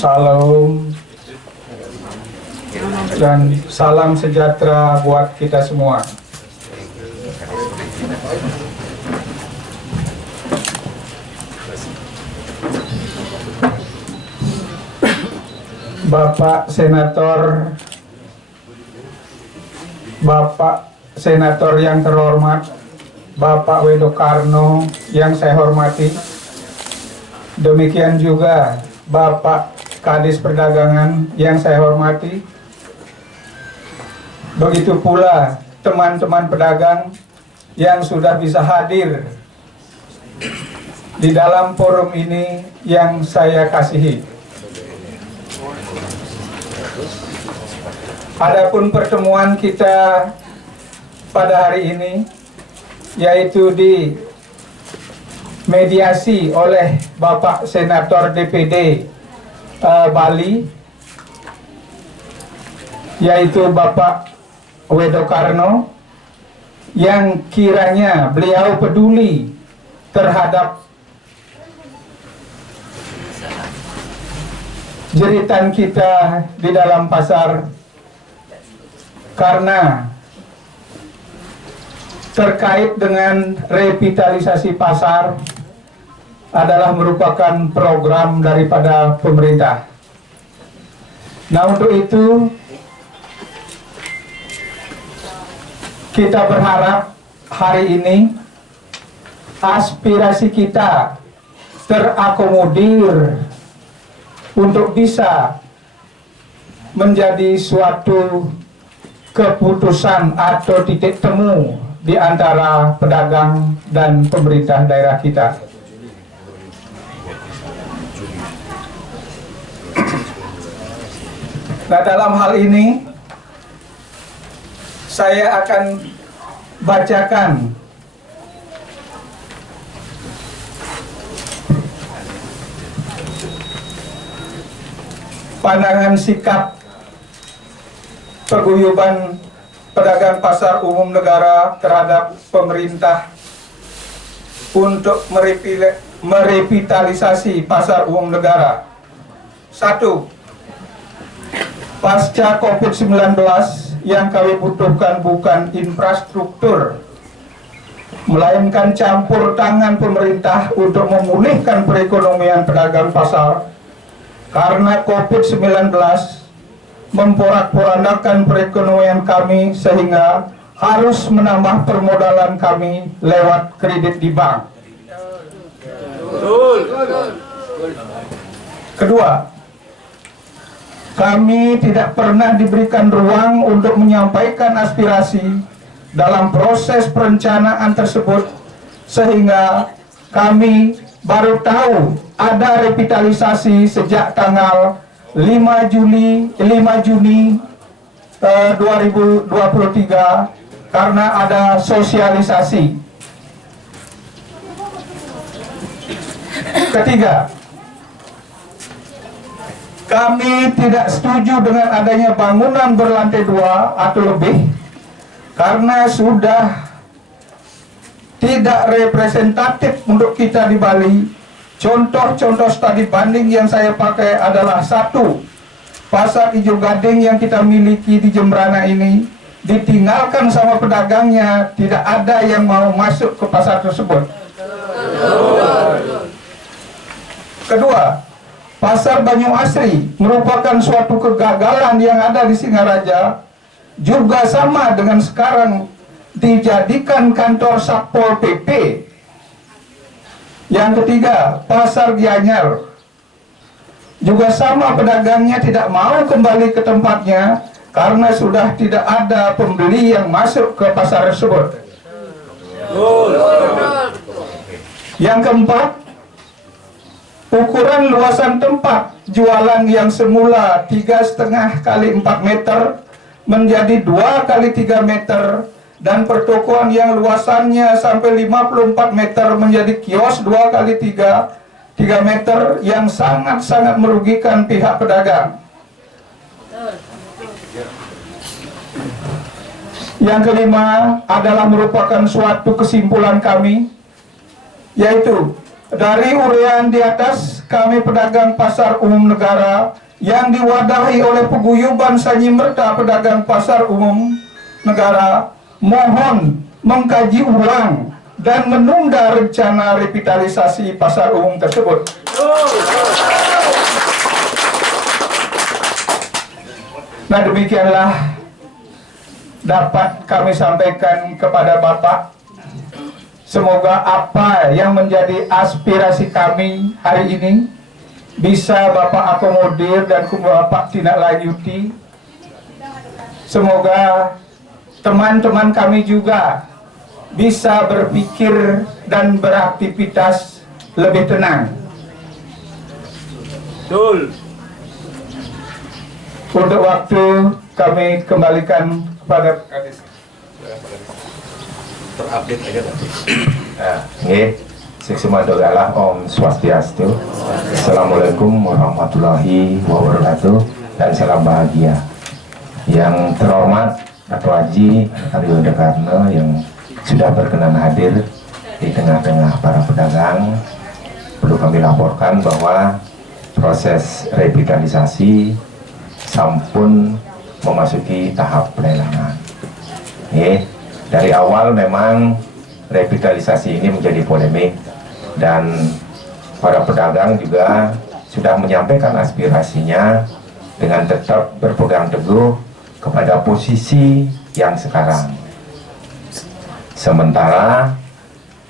Salam dan salam sejahtera buat kita semua. Bapak Senator yang terhormat, Bapak Widokarno yang saya hormati, demikian juga Bapak Kadis Perdagangan yang saya hormati, begitu pula teman-teman pedagang yang sudah bisa hadir di dalam forum ini yang saya kasihi. Adapun pertemuan kita pada hari ini yaitu di mediasi oleh Bapak Senator DPD Bali, yaitu Bapak Widokarno, yang kiranya beliau peduli terhadap jeritan kita di dalam pasar, karena terkait dengan revitalisasi pasar adalah merupakan program daripada pemerintah. Nah, untuk itu kita berharap hari ini aspirasi kita terakomodir untuk bisa menjadi suatu keputusan atau titik temu di antara pedagang dan pemerintah daerah kita. Nah, dalam hal ini saya akan bacakan pandangan sikap paguyuban pedagang pasar umum negara terhadap pemerintah untuk merevitalisasi pasar umum negara. 1. Pasca COVID-19 yang kami butuhkan bukan infrastruktur, melainkan campur tangan pemerintah untuk memulihkan perekonomian pedagang pasar, karena COVID-19 memporak-porandakan perekonomian kami sehingga harus menambah permodalan kami lewat kredit di bank. Kedua, kami tidak pernah diberikan ruang untuk menyampaikan aspirasi dalam proses perencanaan tersebut, sehingga kami baru tahu ada revitalisasi sejak tanggal 5 Juni 2023 karena ada sosialisasi. Ketiga, kami tidak setuju dengan adanya bangunan berlantai 2 atau lebih karena sudah tidak representatif untuk kita di Bali. Contoh-contoh studi banding yang saya pakai adalah 1. Pasar Ijo Gading yang kita miliki di Jembrana ini ditinggalkan sama pedagangnya, tidak ada yang mau masuk ke pasar tersebut. Kedua, Pasar Banyu Asri merupakan suatu kegagalan yang ada di Singaraja, juga sama dengan sekarang dijadikan kantor Satpol PP. Yang ketiga, Pasar Gianyar juga sama, pedagangnya tidak mau kembali ke tempatnya karena sudah tidak ada pembeli yang masuk ke pasar tersebut. Yang keempat, ukuran luasan tempat jualan yang semula 3,5 kali 4 meter menjadi 2 kali 3 meter, dan pertokoan yang luasannya sampai 54 meter menjadi kios 2 kali 3 meter yang sangat-sangat merugikan pihak pedagang. Yang kelima adalah merupakan suatu kesimpulan kami, yaitu dari uraian di atas kami pedagang pasar umum negara yang diwadahi oleh Paguyuban Sanyimerda Pedagang Pasar Umum Negara mohon mengkaji ulang dan menunda rencana revitalisasi pasar umum tersebut. Nah, demikianlah dapat kami sampaikan kepada Bapak. Semoga apa yang menjadi aspirasi kami hari ini bisa Bapak akomodir dan Bapak tindak lanjuti. Semoga teman-teman kami juga bisa berpikir dan beraktivitas lebih tenang. Betul. Untuk waktu kami kembalikan kepada Terupdate aja tadi. Nggih, Seksumadalah Om Swastiastu. Assalamualaikum warahmatullahi wabarakatuh dan salam bahagia. Yang terhormat Dato' Haji Aryo Dekarno yang sudah berkenan hadir di tengah-tengah para pedagang, perlu kami laporkan bahwa proses revitalisasi sampun memasuki tahap pelelangan. Dari awal memang revitalisasi ini menjadi polemik dan para pedagang juga sudah menyampaikan aspirasinya dengan tetap berpegang teguh kepada posisi yang sekarang. Sementara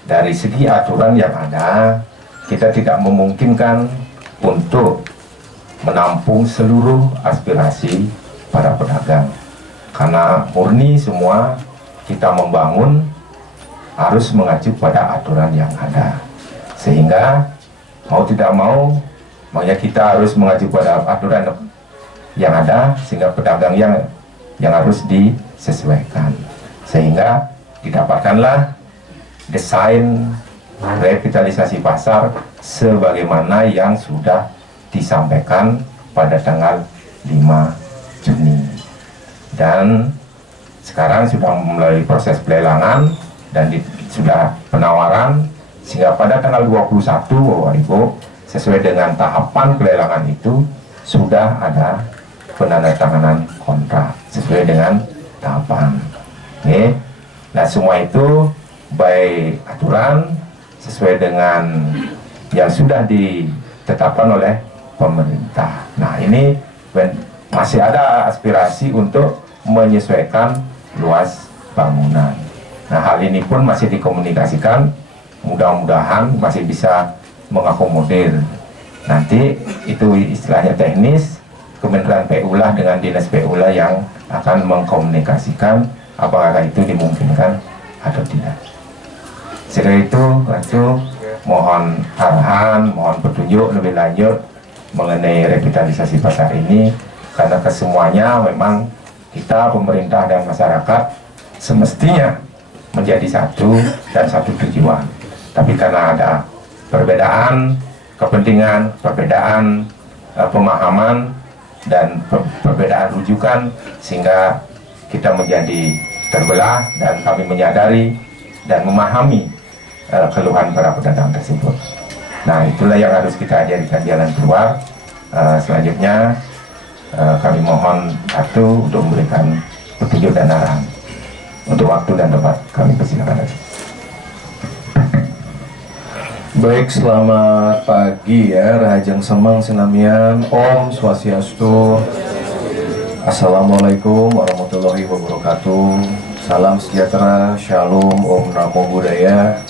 dari segi aturan yang ada, kita tidak memungkinkan untuk menampung seluruh aspirasi para pedagang, karena murni semua kita membangun harus mengacu pada aturan yang ada, sehingga mau tidak mau makanya kita harus mengacu pada aturan yang ada, sehingga pedagang yang harus disesuaikan, sehingga didapatkanlah desain revitalisasi pasar sebagaimana yang sudah disampaikan pada tanggal 5 Juni. Dan sekarang sudah melalui proses pelelangan dan sudah penawaran, sehingga pada tanggal 21 Bapak Ibu, sesuai dengan tahapan pelelangan itu sudah ada penandatanganan kontrak sesuai dengan tahapan. Oke. Nah, semua itu baik aturan sesuai dengan yang sudah ditetapkan oleh pemerintah. Nah, ini masih ada aspirasi untuk menyesuaikan luas bangunan. Nah, hal ini pun masih dikomunikasikan, mudah-mudahan masih bisa mengakomodir. Nanti itu istilahnya teknis, Kementerian PU lah dengan Dinas PU lah yang akan mengkomunikasikan apakah itu dimungkinkan atau tidak. Setelah itu, mohon arahan, mohon petunjuk lebih lanjut mengenai revitalisasi pasar ini, karena kesemuanya memang kita, pemerintah dan masyarakat semestinya menjadi satu dan satu tujuan. Tapi karena ada perbedaan kepentingan, perbedaan pemahaman dan perbedaan rujukan, sehingga kita menjadi terbelah, dan kami menyadari dan memahami keluhan para pedagang tersebut. Nah, itulah yang harus kita jadikan jalan keluar. Selanjutnya kami mohon Atu untuk memberikan petunjuk dan arahan. Untuk waktu dan tempat kami persilakan. Baik, selamat pagi ya, Rahajeng Semang Sinamian, Om Swastiastu. Assalamualaikum warahmatullahi wabarakatuh. Salam sejahtera, Shalom, Om Namo Buddhaya.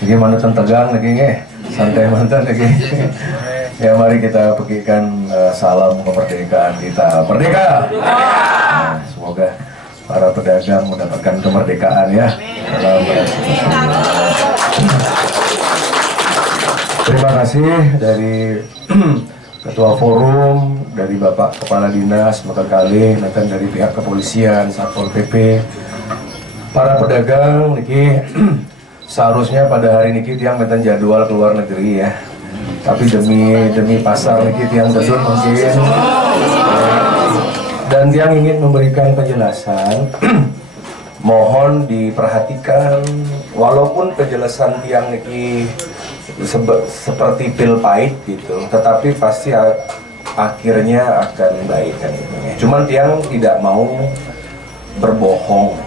Jadi manutan tegang lagi nge, santai mantan lagi. Ya, mari kita pegikan salam kemerdekaan kita. Merdeka! Nah, semoga para pedagang mendapatkan kemerdekaan ya. Terima kasih dari Ketua Forum, dari Bapak Kepala Dinas, Bapak Kali, dan dari pihak kepolisian, Satpol PP, para pedagang, niki seharusnya pada hari niki tiang meten jadwal keluar negeri ya. Tapi demi pasar niki tiang betul mungkin. Dan tiang ingin memberikan penjelasan. Mohon diperhatikan, walaupun penjelasan tiang niki seperti pil pahit gitu, tetapi pasti akhirnya akan baik kan gitu. Cuman Tiang tidak mau berbohong,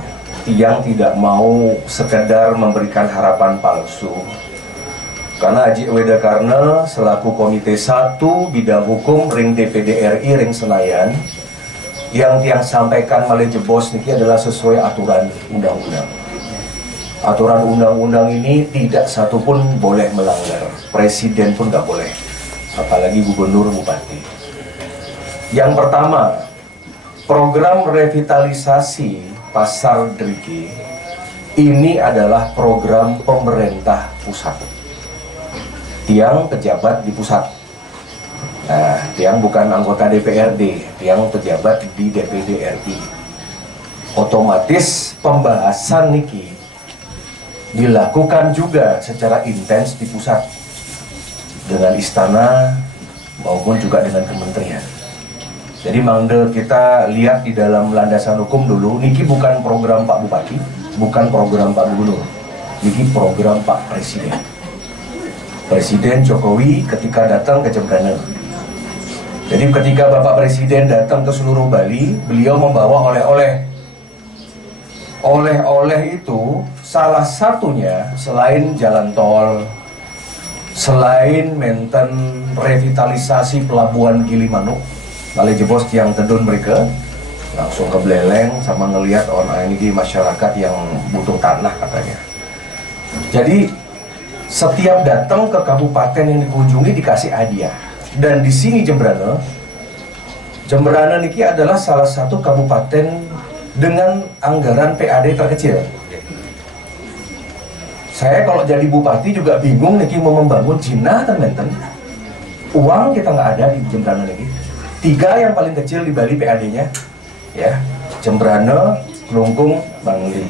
Tiang tidak mau sekedar memberikan harapan palsu. Karena Haji Weda Karna selaku Komite 1 Bidang Hukum Ring DPD RI Ring Senayan, yang Tiang sampaikan oleh Jebos niki adalah sesuai aturan undang-undang. Aturan undang-undang ini tidak satupun boleh melanggar, presiden pun nggak boleh, apalagi gubernur bupati. Yang pertama, program revitalisasi Pasar Driki ini adalah program pemerintah pusat. Tiang pejabat di pusat. Nah, Tiang bukan anggota DPRD, Tiang pejabat di DPD RI. Otomatis pembahasan niki dilakukan juga secara intens di pusat dengan istana maupun juga dengan kementerian. Jadi mangde kita lihat di dalam landasan hukum dulu, niki bukan program Pak Bupati, bukan program Pak Gubernur, niki program Pak Presiden. Presiden Jokowi ketika datang ke Jembrana. Jadi ketika Bapak Presiden datang ke seluruh Bali, beliau membawa oleh-oleh. Oleh-oleh itu salah satunya selain jalan tol, selain mainten revitalisasi pelabuhan Gilimanuk, kali Jebos yang tedun mereka langsung ke Beleleng sama ngelihat orang ini masyarakat yang butuh tanah katanya. Jadi setiap datang ke kabupaten yang dikunjungi dikasih hadiah. Dan di sini Jembrana niki adalah salah satu kabupaten dengan anggaran PAD terkecil. Saya kalau jadi bupati juga bingung niki mau membangun jinah teman-teman. Uang kita nggak ada di Jembrana niki. 3 yang paling kecil di Bali PAD-nya, ya, Jembrana, Klungkung, Bangli.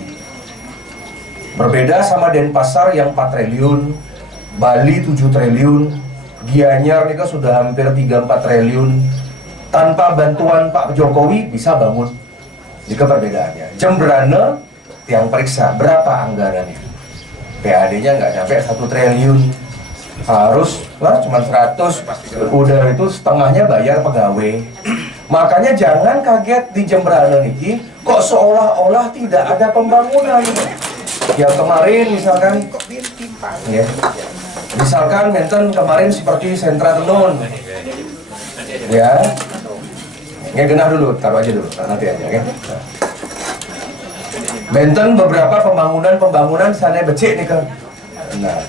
Berbeda sama Denpasar yang 4 triliun, Bali 7 triliun, Gianyar ini kan sudah hampir 3-4 triliun. Tanpa bantuan Pak Jokowi bisa bangun. Jika perbedaannya. Jembrana yang periksa berapa anggarannya. PAD-nya nggak sampai 1 triliun. Harus lah cuma 100. Udah itu setengahnya bayar pegawai. Makanya jangan kaget di Jembrana niki kok seolah-olah tidak ada pembangunan. Yang kemarin misalkan, ya, misalkan Menten kemarin seperti sentra tenun, ya, genah dulu, taruh aja dulu, nanti aja, ya. Menten beberapa pembangunan sana becek nih kan, nah,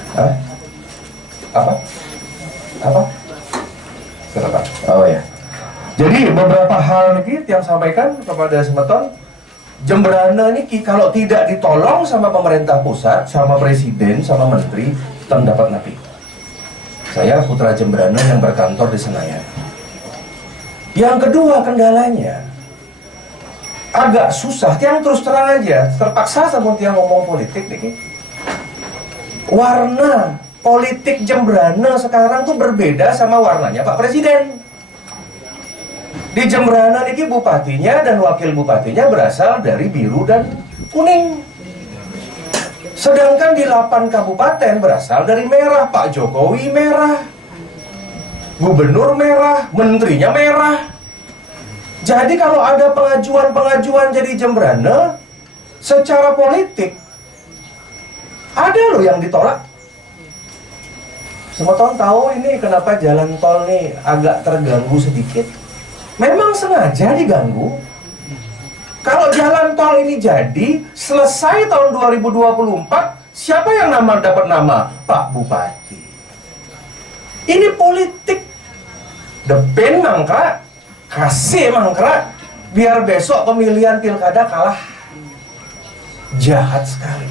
apa? Kenapa? Oh ya, jadi beberapa hal nih yang sampaikan kepada Semeton. Jembrana ini kalau tidak ditolong sama pemerintah pusat, sama presiden, sama menteri, dapat napi. Saya putra Jembrana yang berkantor di Senayan. Yang kedua kendalanya agak susah, Tiang terus terang aja, terpaksa sama Tiang ngomong politik nih. Warna politik Jembrana sekarang tuh berbeda sama warnanya Pak Presiden. Di Jembrana niki bupatinya dan wakil bupatinya berasal dari biru dan kuning. Sedangkan di 8 kabupaten berasal dari merah. Pak Jokowi merah, gubernur merah, menterinya merah. Jadi kalau ada pengajuan jadi Jembrana, secara politik ada loh yang ditolak. Semua tahun tahu ini kenapa jalan tol nih agak terganggu sedikit. Memang sengaja diganggu. Kalau jalan tol ini jadi selesai tahun 2024, siapa yang dapat nama? Pak Bupati. Ini politik. Depen mangkrak, kasih mangkrak, biar besok pemilihan pilkada kalah. Jahat sekali.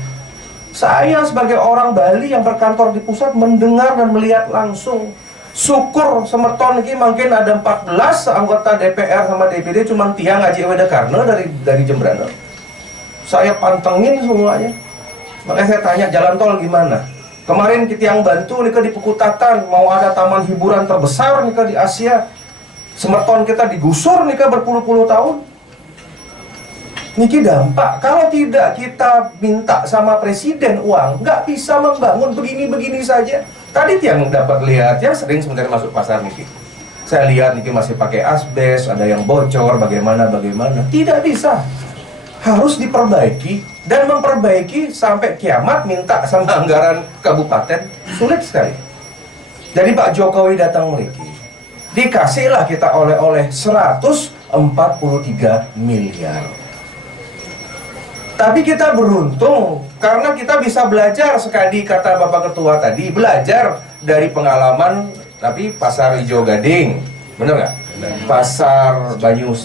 Saya sebagai orang Bali yang berkantor di pusat mendengar dan melihat langsung. Syukur Semeton ini mungkin ada 14 anggota DPR sama DPD, cuma Tiang Haji Weda Karna dari Jembrana. Saya pantengin semuanya. Makanya saya tanya jalan tol gimana. Kemarin kita yang bantu nih di Pekutatan, mau ada taman hiburan terbesar nih di Asia. Semeton kita digusur nih berpuluh-puluh tahun. Niki dampak. Kalau tidak kita minta sama presiden uang, nggak bisa membangun begini-begini saja. Tadi tiang dapat lihat, yang sering sebenarnya masuk pasar niki. Saya lihat niki masih pakai asbes, ada yang bocor, bagaimana. Tidak bisa. Harus diperbaiki, dan memperbaiki sampai kiamat minta sama anggaran kabupaten sulit sekali. Jadi Pak Jokowi datang meriki, dikasihlah kita oleh-oleh 143 miliar. Tapi kita beruntung karena kita bisa belajar, sekali kata Bapak Ketua tadi, belajar dari pengalaman. Tapi pasar Ijo Gading, bener nggak? Pasar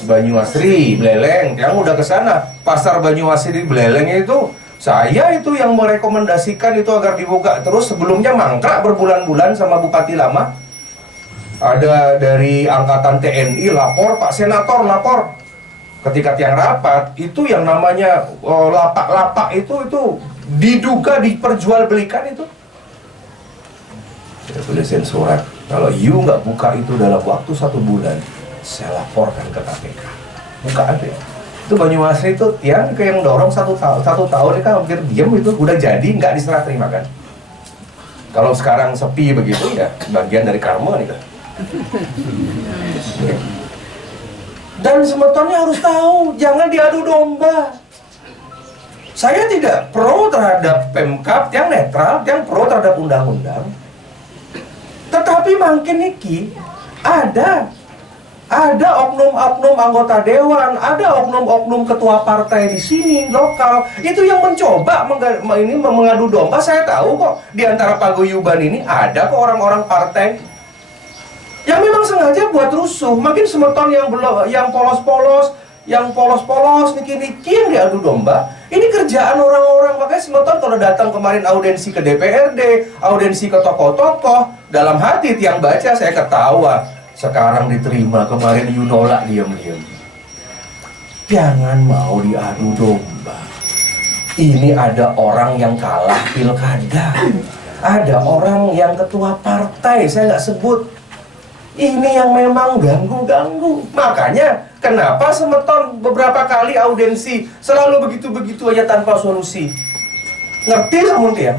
Banyuasri, Beleleng, yang udah ke sana. Pasar Banyuasri, Beleleng itu saya itu yang merekomendasikan itu agar dibuka terus. Sebelumnya mangkrak berbulan-bulan sama Bupati lama. Ada dari Angkatan TNI lapor, Pak Senator lapor. Ketika tiang rapat, itu yang namanya lapak-lapak itu diduga diperjualbelikan itu. Saya tulisin surat, kalau you nggak buka itu dalam waktu 1 bulan, saya laporkan ke KPK. Buka aja. Itu Banyumasri itu tiang yang dorong satu tahun ini kan hampir diem itu, udah jadi nggak diserah terima kan. Kalau sekarang sepi begitu ya bagian dari karma nih kan. Dan semetonnya harus tahu, jangan diadu domba. Saya tidak pro terhadap Pemkab, yang netral, yang pro terhadap undang-undang. Tetapi makin niki ada oknum-oknum anggota dewan, ada oknum-oknum ketua partai di sini lokal itu yang mencoba mengadu domba. Saya tahu kok di antara paguyuban ini ada kok orang-orang partai yang memang sengaja buat rusuh. Makin semeton yang polos-polos, niki-niki yang diadu domba. Ini kerjaan orang-orang. Makanya semeton kalau datang kemarin audensi ke DPRD, audensi ke tokoh-tokoh, dalam hati tiang baca saya ketawa. Sekarang diterima, kemarin you nolak diam-diam. Jangan mau diadu domba. Ini ada orang yang kalah pilkada, ada orang yang ketua partai, saya nggak sebut. Ini yang memang ganggu-ganggu. Makanya kenapa semeton beberapa kali audensi selalu begitu-begitu aja tanpa solusi. Ngerti semun ya?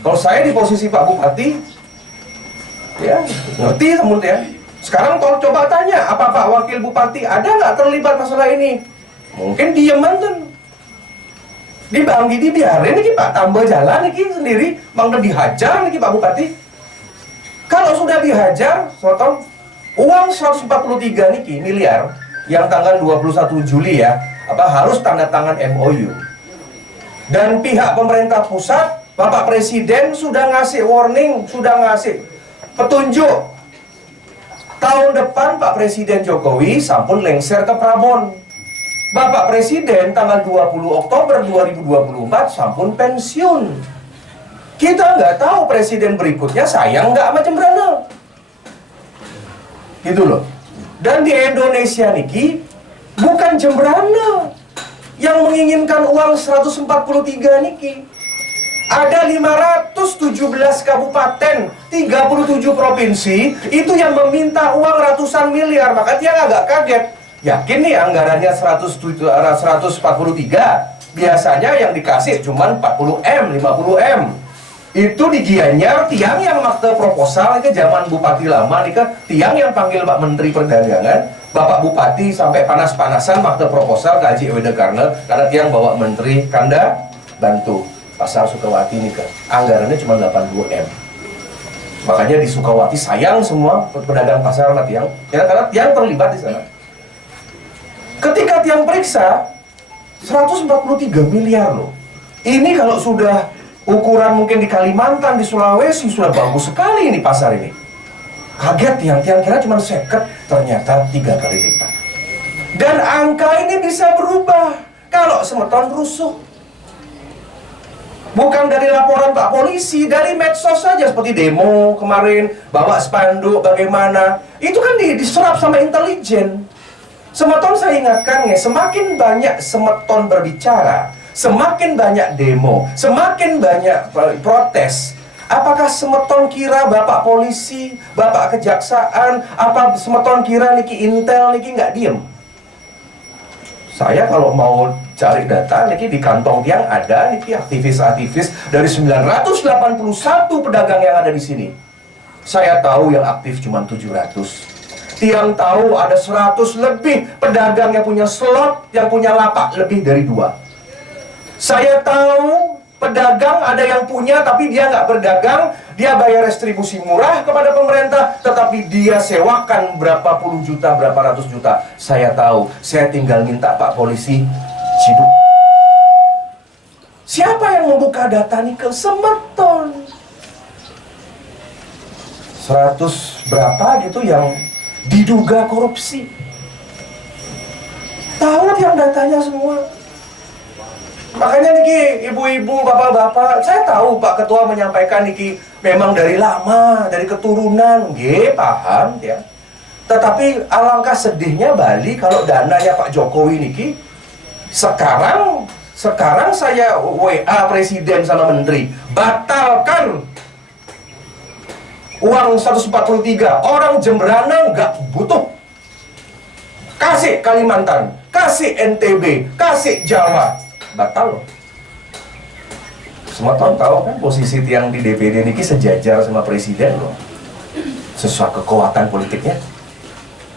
Kalau saya di posisi Pak Bupati, ya ngerti semun ya. Sekarang kalau coba tanya, apa Pak Wakil Bupati ada nggak terlibat masalah ini? Mungkin diem manten. Dibiarin nih Pak, tambah jalan nih sendiri, mangga dihajar nih Pak Bupati. Kalau sudah dihajar, sotong uang 143 niki miliar yang tanggal 21 Juli ya, harus tanda tangan MOU. Dan pihak pemerintah pusat, Bapak Presiden sudah ngasih warning, sudah ngasih petunjuk. Tahun depan Pak Presiden Jokowi sampun lengser ke Prabon. Bapak Presiden tanggal 20 Oktober 2024 sampun pensiun. Kita nggak tahu presiden berikutnya sayang nggak sama Jembrana. Gitu loh. Dan di Indonesia niki bukan Jembrana yang menginginkan uang 143 niki. Ada 517 kabupaten, 37 provinsi itu yang meminta uang ratusan miliar. Maka dia agak kaget. Yakin nih anggarannya 143, biasanya yang dikasih cuma 40M, 50M. Itu di Gianyar, tiang yang makte proposal ke zaman Bupati lama nih kan, tiang yang panggil Pak Menteri Perdagangan, Bapak Bupati sampai panas-panasan makte proposal ke Haji Ewede Karnel, karena tiang bawa Menteri Kanda bantu Pasar Sukawati nih kan, anggarannya cuma 82M. Makanya di Sukawati sayang semua pedagang pasar sama tiang, ya, karena tiang terlibat di sana. Ketika tiang periksa 143 miliar loh. Ini kalau sudah ukuran mungkin di Kalimantan, di Sulawesi sudah bagus sekali ini pasar ini. Kaget tiang-tiang kira cuma seket, ternyata 3 kali lipat. Dan angka ini bisa berubah kalau semeton rusuh. Bukan dari laporan Pak Polisi, dari medsos saja seperti demo kemarin, bawa spanduk bagaimana. Itu kan diserap sama intelijen. Semeton saya ingatkan ya, semakin banyak semeton berbicara, semakin banyak demo, semakin banyak protes. Apakah semeton kira Bapak Polisi, Bapak Kejaksaan, apa semeton kira niki Intel niki nggak diem? Saya kalau mau cari data niki di kantong tiang ada niki aktivis-aktivis dari 981 pedagang yang ada di sini. Saya tahu yang aktif cuma 700. Tiang tahu ada 100 lebih pedagang yang punya slot, yang punya lapak lebih dari 2. Saya tahu pedagang ada yang punya tapi dia nggak berdagang, dia bayar restribusi murah kepada pemerintah, tetapi dia sewakan berapa puluh juta, berapa ratus juta. Saya tahu, saya tinggal minta Pak Polisi ciduk. Siapa yang membuka data nikel Semeton? 100 berapa gitu yang diduga korupsi. Tahu yang datanya semua. Makanya niki ibu-ibu, bapak-bapak, saya tahu Pak Ketua menyampaikan niki memang dari lama, dari keturunan, nggih, paham ya. Tetapi alangkah sedihnya Bali kalau dananya Pak Jokowi niki sekarang saya WA Presiden sama Menteri, batalkan uang 143, orang Jemberana nggak butuh. Kasih Kalimantan, kasih NTB, kasih Jawa. Batal loh. Semua tahu kan posisi tiang di DPD niki sejajar sama Presiden loh. Sesuai kekuatan politiknya.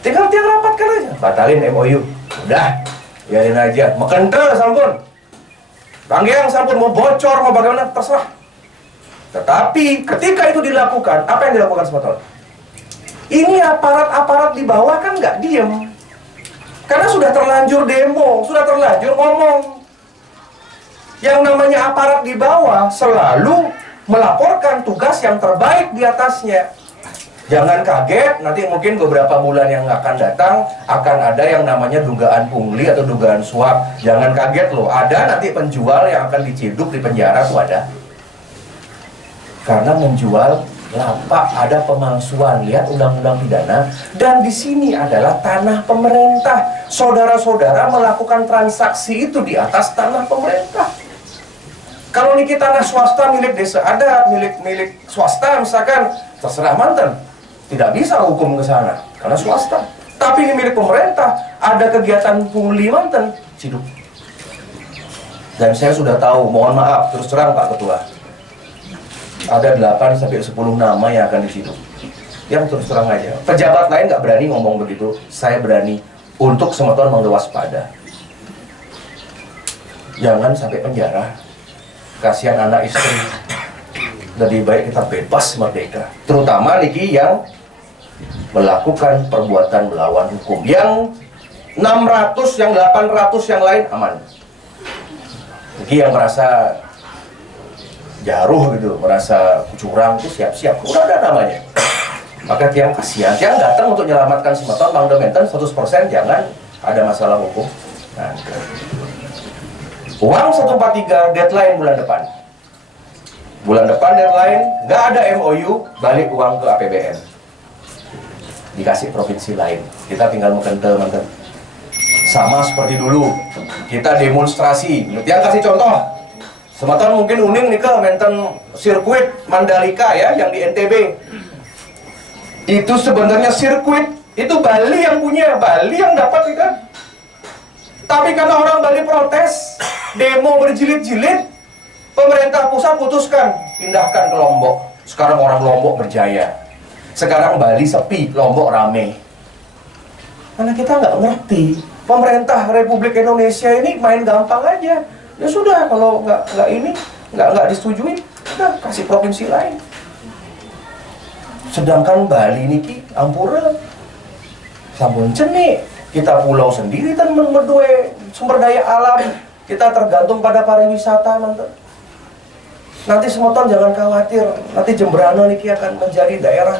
Tinggal tiang rapatkan aja, batalin MOU. Udah, biarin aja. Mekentel sampun. Tanggiang sampun, mau bocor, mau bagaimana, terserah. Tetapi ketika itu dilakukan, apa yang dilakukan sebetulnya? Ini aparat-aparat di bawah kan nggak diem. Karena sudah terlanjur demo, sudah terlanjur ngomong. Yang namanya aparat di bawah selalu melaporkan tugas yang terbaik di atasnya. Jangan kaget, nanti mungkin beberapa bulan yang akan datang akan ada yang namanya dugaan pungli atau dugaan suap. Jangan kaget loh, ada nanti penjual yang akan diciduk di penjara tuh ada. Karena menjual lapak, ada pemalsuan, lihat undang-undang pidana. Dan di sini adalah tanah pemerintah. Saudara-saudara melakukan transaksi itu di atas tanah pemerintah. Kalau niki tanah swasta milik desa adat, milik swasta misalkan, terserah mantan. Tidak bisa hukum ke sana karena swasta. Tapi ini milik pemerintah, ada kegiatan pungli mantan, ciduk. Dan saya sudah tahu, mohon maaf, terus terang Pak Ketua. Ada 8-10 nama yang akan diciduk. Yang terus terang aja. Pejabat lain nggak berani ngomong begitu. Saya berani untuk Semeton waspada. Jangan sampai penjara. Kasihan anak istri. Lebih baik kita bebas merdeka. Terutama niki yang melakukan perbuatan melawan hukum. Yang 600, yang 800, yang lain aman. Niki yang merasa jaruh gitu, merasa curang itu siap-siap, udah ada namanya. Maka tiang kasihan, tiang datang untuk menyelamatkan Semeton, Bang Dementen 100%, jangan ada masalah hukum. Nah, uang 143 deadline bulan depan. Bulan depan deadline, nggak ada MOU, balik uang ke APBN. Dikasih provinsi lain, kita tinggal mengentel. Sama seperti dulu, kita demonstrasi, tiang kasih contoh. Semeton mungkin uning nih ke menten sirkuit Mandalika ya yang di NTB. Itu sebenarnya sirkuit itu Bali yang punya, Bali yang dapat kan. Tapi karena orang Bali protes, demo berjilid-jilid, pemerintah pusat putuskan pindahkan ke Lombok. Sekarang orang Lombok berjaya. Sekarang Bali sepi, Lombok rame. Karena kita nggak ngerti, pemerintah Republik Indonesia ini main gampang aja. Ya sudah, kalau nggak disetujui, udah kasih provinsi lain. Sedangkan Bali niki ampura, sampun cenik, kita pulau sendiri dan berdua sumber daya alam, kita tergantung pada pariwisata mantan. Nanti Semeton jangan khawatir, nanti Jemberana niki akan menjadi daerah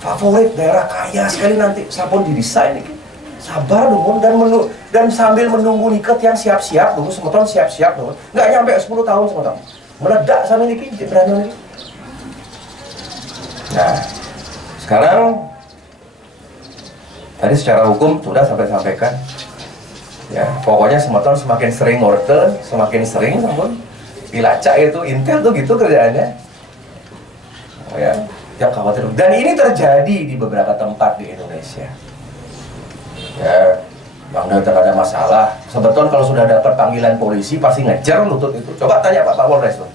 favorit, daerah kaya sekali nanti. Sampun didesain niki. Sabar dulu dan sambil menunggu niket yang siap-siap dulu, Semeton siap-siap dulu. Nggak nyampe 10 tahun Semeton. Meledak sama niki, Jemberana niki. Nah, sekarang tadi secara hukum sudah sampaikan. Ya, pokoknya Semeton semakin sering ngortel, semakin sering sampun dilacak itu intel tuh gitu kerjaannya. Oh ya, jangan khawatir. Dan ini terjadi di beberapa tempat di Indonesia. Ya, Bang Data ada masalah. Sebetulnya kalau sudah dapat panggilan polisi pasti ngejar lutut itu. Coba tanya Pak Polres tuh.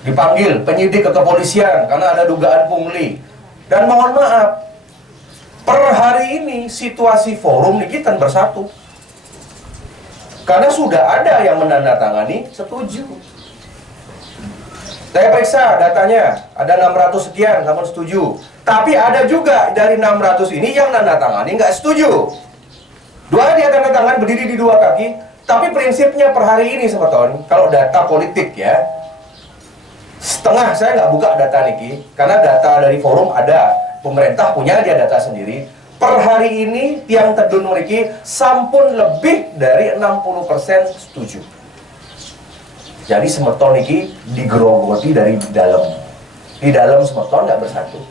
Dipanggil penyidik ke kepolisian karena ada dugaan pungli. Dan mohon maaf, per hari ini situasi forum ini kita bersatu. Karena sudah ada yang menandatangani setuju. Saya periksa datanya, ada 600 sekian namun setuju. Tapi ada juga dari 600 ini yang menandatangani nggak setuju. Dua dia tanda tangan berdiri di dua kaki, tapi prinsipnya per hari ini sebetulnya, kalau data politik ya, setengah saya nggak buka data niki, karena data dari forum ada, pemerintah punya dia data sendiri. Per hari ini tiang tedun niki sampun lebih dari 60% setuju. Jadi semeton niki digerogoti dari dalam. Di dalam semeton nggak bersatu.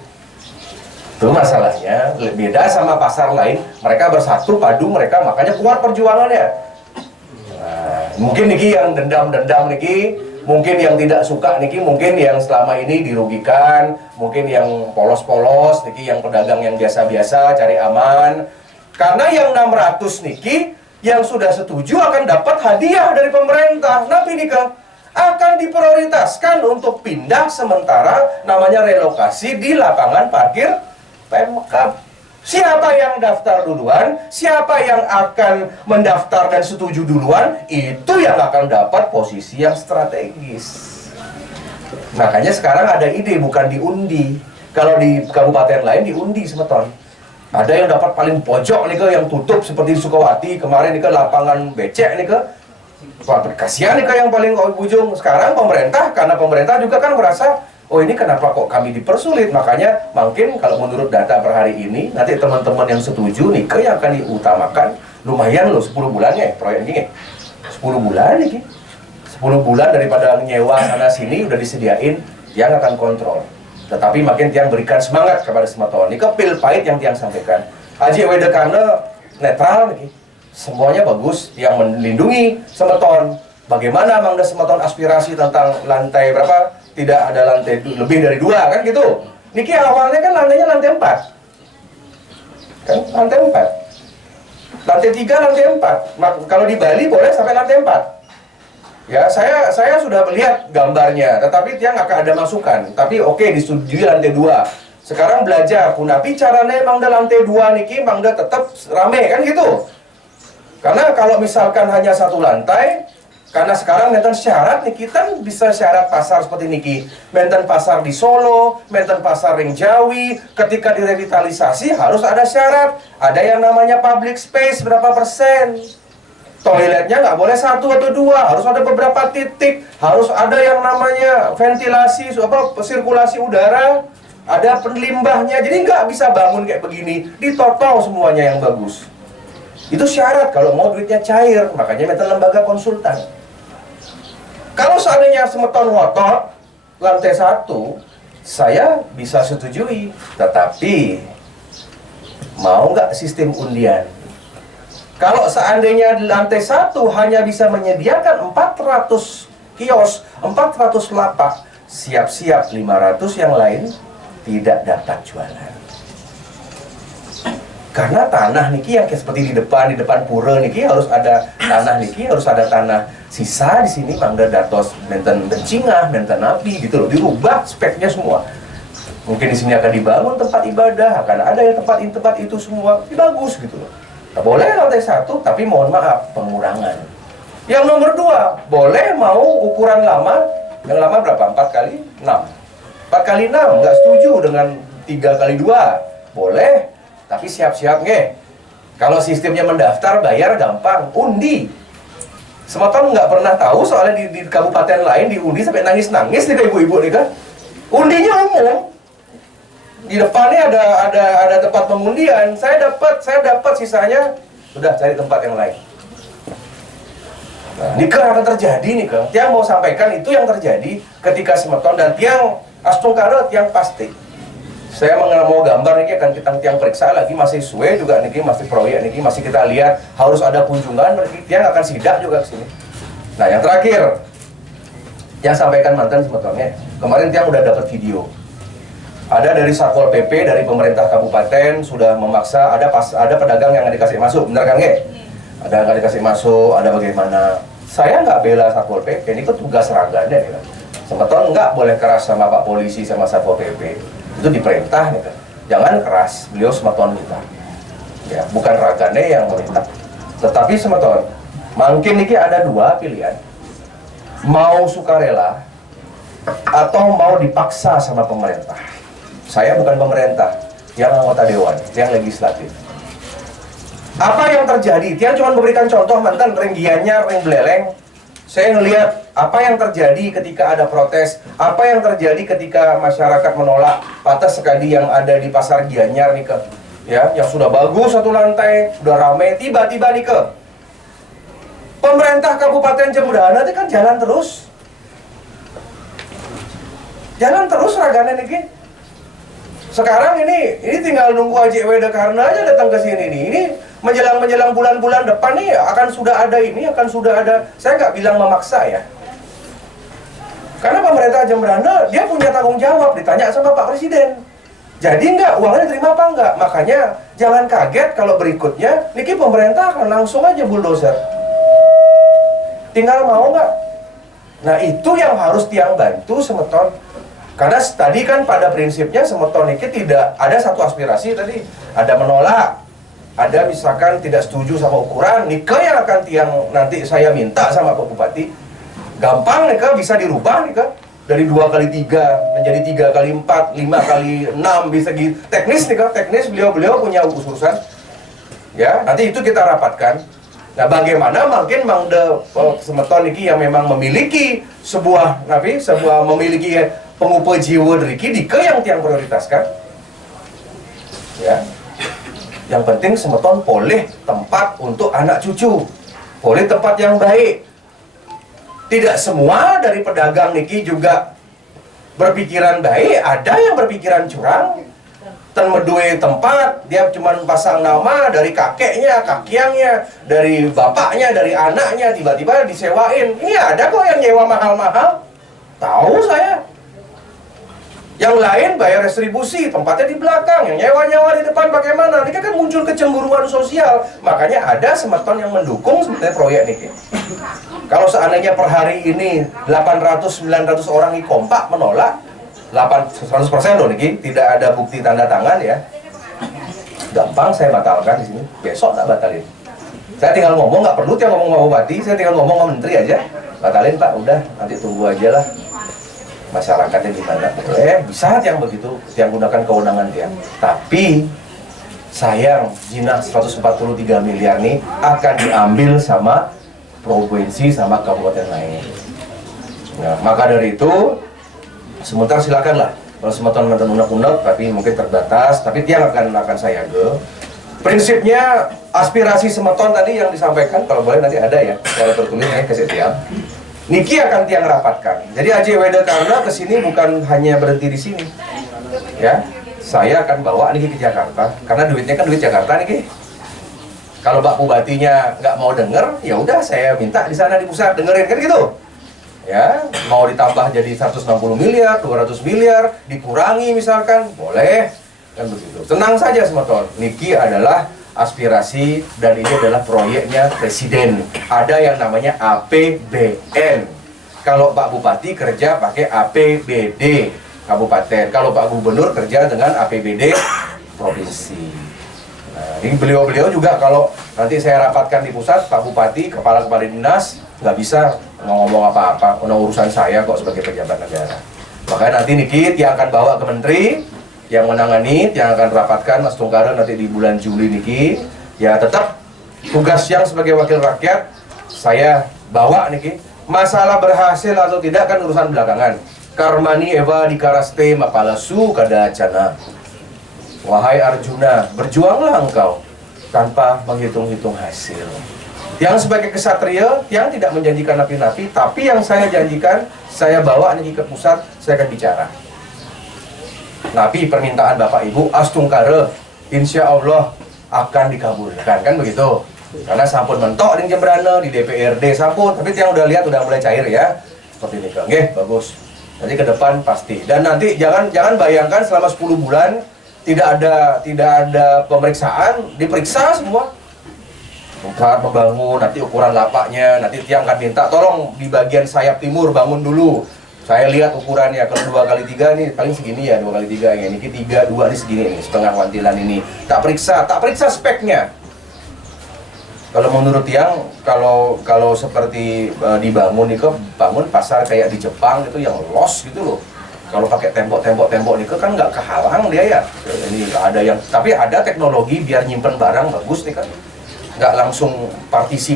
Itu masalahnya, beda sama pasar lain, mereka bersatu, padu mereka, makanya kuat perjuangannya. Nah, mungkin niki yang dendam-dendam niki, mungkin yang tidak suka niki, mungkin yang selama ini dirugikan, mungkin yang polos-polos niki, yang pedagang yang biasa-biasa cari aman. Karena yang 600 niki yang sudah setuju akan dapat hadiah dari pemerintah. Napi nika akan diprioritaskan untuk pindah sementara namanya relokasi di lapangan parkir Pemkab. Siapa yang daftar duluan, siapa yang akan mendaftar dan setuju duluan, itu yang akan dapat posisi yang strategis. Makanya sekarang ada ide, bukan diundi. Kalau di kabupaten lain diundi semeton. Ada yang dapat paling pojok nih ke, yang tutup seperti di Sukawati kemarin nih ke, lapangan becek nih ke. Kasihan nih ke yang paling ujung. Sekarang pemerintah, karena pemerintah juga kan merasa, oh ini kenapa kok kami dipersulit. Makanya mungkin kalau menurut data per hari ini, nanti teman-teman yang setuju nih ke yang akan diutamakan. Lumayan loh 10 bulan ya proyek ini. 10 bulan nih. 10 bulan daripada nyewa sana sini udah disediain, yang akan kontrol. Tetapi makin tiang berikan semangat kepada Semeton. Ini ke pil pahit yang tiang sampaikan. Haji Wede karena netral nih. Semuanya bagus, yang melindungi Semeton. Bagaimana Mangda Semeton aspirasi tentang lantai berapa? Tidak ada lantai lebih dari 2 kan gitu. Niki awalnya kan lantainya lantai 4. Kan lantai 4. Lantai 3, lantai 4. Kalau di Bali boleh sampai lantai 4. Ya, saya sudah melihat gambarnya, tetapi tiang akan ada masukan. Tapi oke, disetujui lantai 2. Sekarang belajar, tapi caranya Mangda lantai 2 niki Mangda tetap rame kan gitu. Karena kalau misalkan hanya satu lantai, karena sekarang menten syarat nih, kita bisa syarat pasar seperti niki. Menten pasar di Solo, menten pasar ring Jawi, ketika direvitalisasi harus ada syarat. Ada yang namanya public space berapa persen. Toiletnya nggak boleh 1 atau 2, harus ada beberapa titik. Harus ada yang namanya ventilasi, sirkulasi udara, ada penlimbahnya. Jadi nggak bisa bangun kayak begini, ditotol semuanya yang bagus. Itu syarat kalau mau duitnya cair, makanya menten lembaga konsultan. Kalau seandainya Semeton ngotot lantai 1, saya bisa setujui. Tetapi mau nggak sistem undian? Kalau seandainya lantai 1 hanya bisa menyediakan 400 kios, 400 lapak, siap-siap 500 yang lain tidak dapat jualan. Karena tanah niki yang seperti di depan pura niki harus ada tanah niki, harus ada tanah sisa di sini Mangda datos menten bencingah, menten nabi gitu loh, dirubah speknya semua. Mungkin di sini akan dibangun tempat ibadah, akan ada yang tempat itu semua, bagus gitu loh. Nah, boleh lantai 1, tapi mohon maaf pengurangan. Yang nomor 2, boleh mau ukuran lama, yang lama berapa? 4 kali 6. 4 kali 6 nggak setuju dengan 3 kali 2, boleh. Tapi siap-siap nge. Kalau sistemnya mendaftar, bayar gampang, undi. Semeton nggak pernah tahu soalnya di kabupaten lain diundi sampai nangis-nangis nih ke ibu-ibu nih kan. Undinya umum. Di depannya ada tempat pengundian. Saya dapat sisanya, sudah cari tempat yang lain. Nah, ini akan terjadi nih kan. Tiang mau sampaikan itu yang terjadi ketika Semeton dan tiang astungkara tiang pasti. Saya mau gambar nih kan kita tiang periksa lagi masih sesuai juga nih masih proyek nih masih kita lihat harus ada kunjungan tiang akan sidak juga ke sini. Nah yang terakhir yang sampaikan mantan sebetulnya kemarin tiang udah dapat video. Ada dari Satpol PP dari pemerintah kabupaten sudah memaksa ada pedagang yang dikasih masuk, benar kan nggak? ada nggak dikasih masuk, ada bagaimana. Saya nggak bela Satpol PP, ini kan tugas raganya nih kan. Semeton nggak boleh keras sama Pak Polisi sama Satpol PP, itu diperintah nih kan. Jangan keras, beliau semeton kita. Ya, bukan raganya yang meminta. Tetapi semeton, mungkin ini ada dua pilihan. Mau sukarela atau mau dipaksa sama pemerintah. Saya bukan pemerintah, yang anggota dewan, yang legislatif. Apa yang terjadi? Tiang cuma memberikan contoh mantan ring gianyar, ring beleleng. Saya ngelihat apa yang terjadi ketika ada protes, apa yang terjadi ketika masyarakat menolak patas sekali yang ada di pasar Gianyar nih ke, ya, yang sudah bagus satu lantai, sudah ramai, tiba-tiba nih ke. Pemerintah Kabupaten Jembrana itu kan jalan terus. Jalan terus ragana nih. Sekarang ini tinggal nunggu Haji Weda Karna aja datang ke sini nih. Ini menjelang bulan-bulan depan nih akan sudah ada. Saya nggak bilang memaksa ya. Karena pemerintah Jembrana dia punya tanggung jawab, ditanya sama Pak Presiden. Jadi nggak uangnya diterima apa enggak? Makanya jangan kaget kalau berikutnya niki pemerintah akan langsung aja bulldozer. Tinggal mau nggak? Nah itu yang harus tiang bantu semeton. Karena tadi kan pada prinsipnya semeton ini tidak ada satu aspirasi tadi. Ada menolak, ada misalkan tidak setuju sama ukuran, nikah yang akan tiang nanti saya minta sama Pak Bupati. Gampang nikah bisa dirubah nikah. Dari 2x3 menjadi 3x4, 5x6 bisa gitu. Teknis nikah, teknis beliau punya urusan. Ya, nanti itu kita rapatkan. Nah, bagaimana mungkin Mangde semeton ini yang memang memiliki sebuah memiliki pengupah jiwa dari dike yang tiang prioritaskan. Ya. Yang penting semeton boleh tempat untuk anak cucu. Boleh tempat yang baik. Tidak semua dari pedagang niki juga berpikiran baik, ada yang berpikiran curang. Dan medue tempat, dia cuma pasang nama dari kakeknya, kakiangnya, dari bapaknya, dari anaknya, tiba-tiba disewain. Ini ada kok yang nyewa mahal-mahal. Tahu saya. Yang lain bayar restribusi, tempatnya di belakang, yang nyewa-nyewa di depan bagaimana? Ini kan muncul kecemburuan sosial. Makanya ada semeton yang mendukung sebenarnya proyek ini. Kalau seandainya per hari ini 800-900 orang ini kompak menolak, 100% loh niki, tidak ada bukti tanda tangan ya. Gampang saya batalkan di sini. Besok tak batalin. Saya tinggal ngomong, nggak perlu tiang ngomong sama bupati, saya tinggal ngomong sama menteri aja. Batalin Pak, udah nanti tunggu aja lah. Masyarakatnya gimana? Boleh, bisa tiang begitu, tiang gunakan kewenangan tiang. Tapi sayang, jinah 143 miliar nih akan diambil sama provinsi sama kabupaten lain. Nah, maka dari itu sementara silakanlah kalau semeton mantan unek-unek tapi mungkin terbatas, tapi tiang akan saya prinsipnya aspirasi semeton tadi yang disampaikan kalau boleh nanti ada ya secara tertulis ya ke tiang niki akan tiang rapatkan. Jadi Haji Weda Karna kesini bukan hanya berhenti di sini ya, saya akan bawa niki ke Jakarta karena duitnya kan duit Jakarta niki. Kalau Pak Bupatinya nggak mau denger ya udah saya minta di sana di pusat dengerin kan gitu. Ya, mau ditambah jadi 160 miliar, 200 miliar, dikurangi misalkan, boleh, kan begitu. Tenang saja semeton, niki adalah aspirasi dan ini adalah proyeknya Presiden. Ada yang namanya APBN. Kalau Pak Bupati kerja pakai APBD Kabupaten, kalau Pak Gubernur kerja dengan APBD Provinsi. Nah, ini beliau-beliau juga kalau nanti saya rapatkan di pusat, Pak Bupati, kepala-kepala dinas, nggak bisa ngomong apa-apa, urusan saya kok sebagai pejabat negara. Makanya nanti niki yang akan bawa ke menteri yang menangani, yang akan rapatkan Mas Tungkara nanti di bulan Juli niki. Ya tetap tugas yang sebagai wakil rakyat saya bawa niki. Masalah berhasil atau tidak kan urusan belakangan. Karmani Eva dikaraste mapalasu kada acana. Wahai Arjuna, berjuanglah engkau tanpa menghitung-hitung hasil. Yang sebagai kesatria, yang tidak menjanjikan napi-napi, tapi yang saya janjikan, saya bawa ini ke pusat, saya akan bicara. Napi permintaan Bapak Ibu, Astungkara, insya Allah akan dikabulkan, kan begitu? Karena sampun mentok di Jembrana, di DPRD sampun, tapi yang udah lihat udah mulai cair ya, seperti ini, oke, bagus. Nanti ke depan pasti. Dan nanti jangan bayangkan selama 10 bulan tidak ada pemeriksaan, diperiksa semua. saat membangun, nanti ukuran lapaknya, nanti tiang akan minta tolong di bagian sayap timur bangun dulu. Saya lihat ukurannya, kalau 2x3 nih paling segini ya, 2x3 ya, ini 3, 2 ini segini nih, setengah wantilan ini. Tak periksa speknya. Kalau menurut tiang, kalau seperti dibangun nih, bangun pasar kayak di Jepang gitu yang los gitu loh. Kalau pakai tembok nih kan nggak kehalang dia ya. Ini nggak ada yang, tapi ada teknologi biar nyimpen barang bagus nih kan. Nggak langsung partisi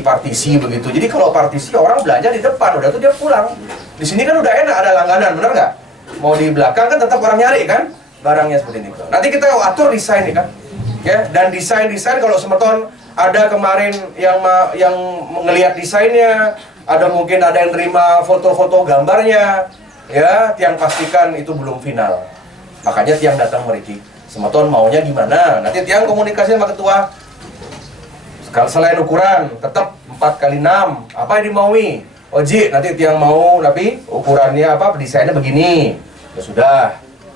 begitu. Jadi kalau partisi orang belanja di depan, udah tuh dia pulang. Di sini kan udah enak, ada langganan, bener nggak? Mau di belakang kan tetap orang nyari kan barangnya seperti ini. Nanti kita atur desain nih kan, ya. Dan desain kalau semeton ada kemarin yang ngelihat desainnya, ada mungkin ada yang terima foto-foto gambarnya, ya. Tiang pastikan itu belum final. Makanya tiang datang meriki. Semeton maunya gimana? Nanti tiang komunikasi sama ketua. Selain ukuran, tetap 4x6, apa yang dimaui? Oji, nanti tiang mau, tapi ukurannya apa, desainnya begini. Ya sudah,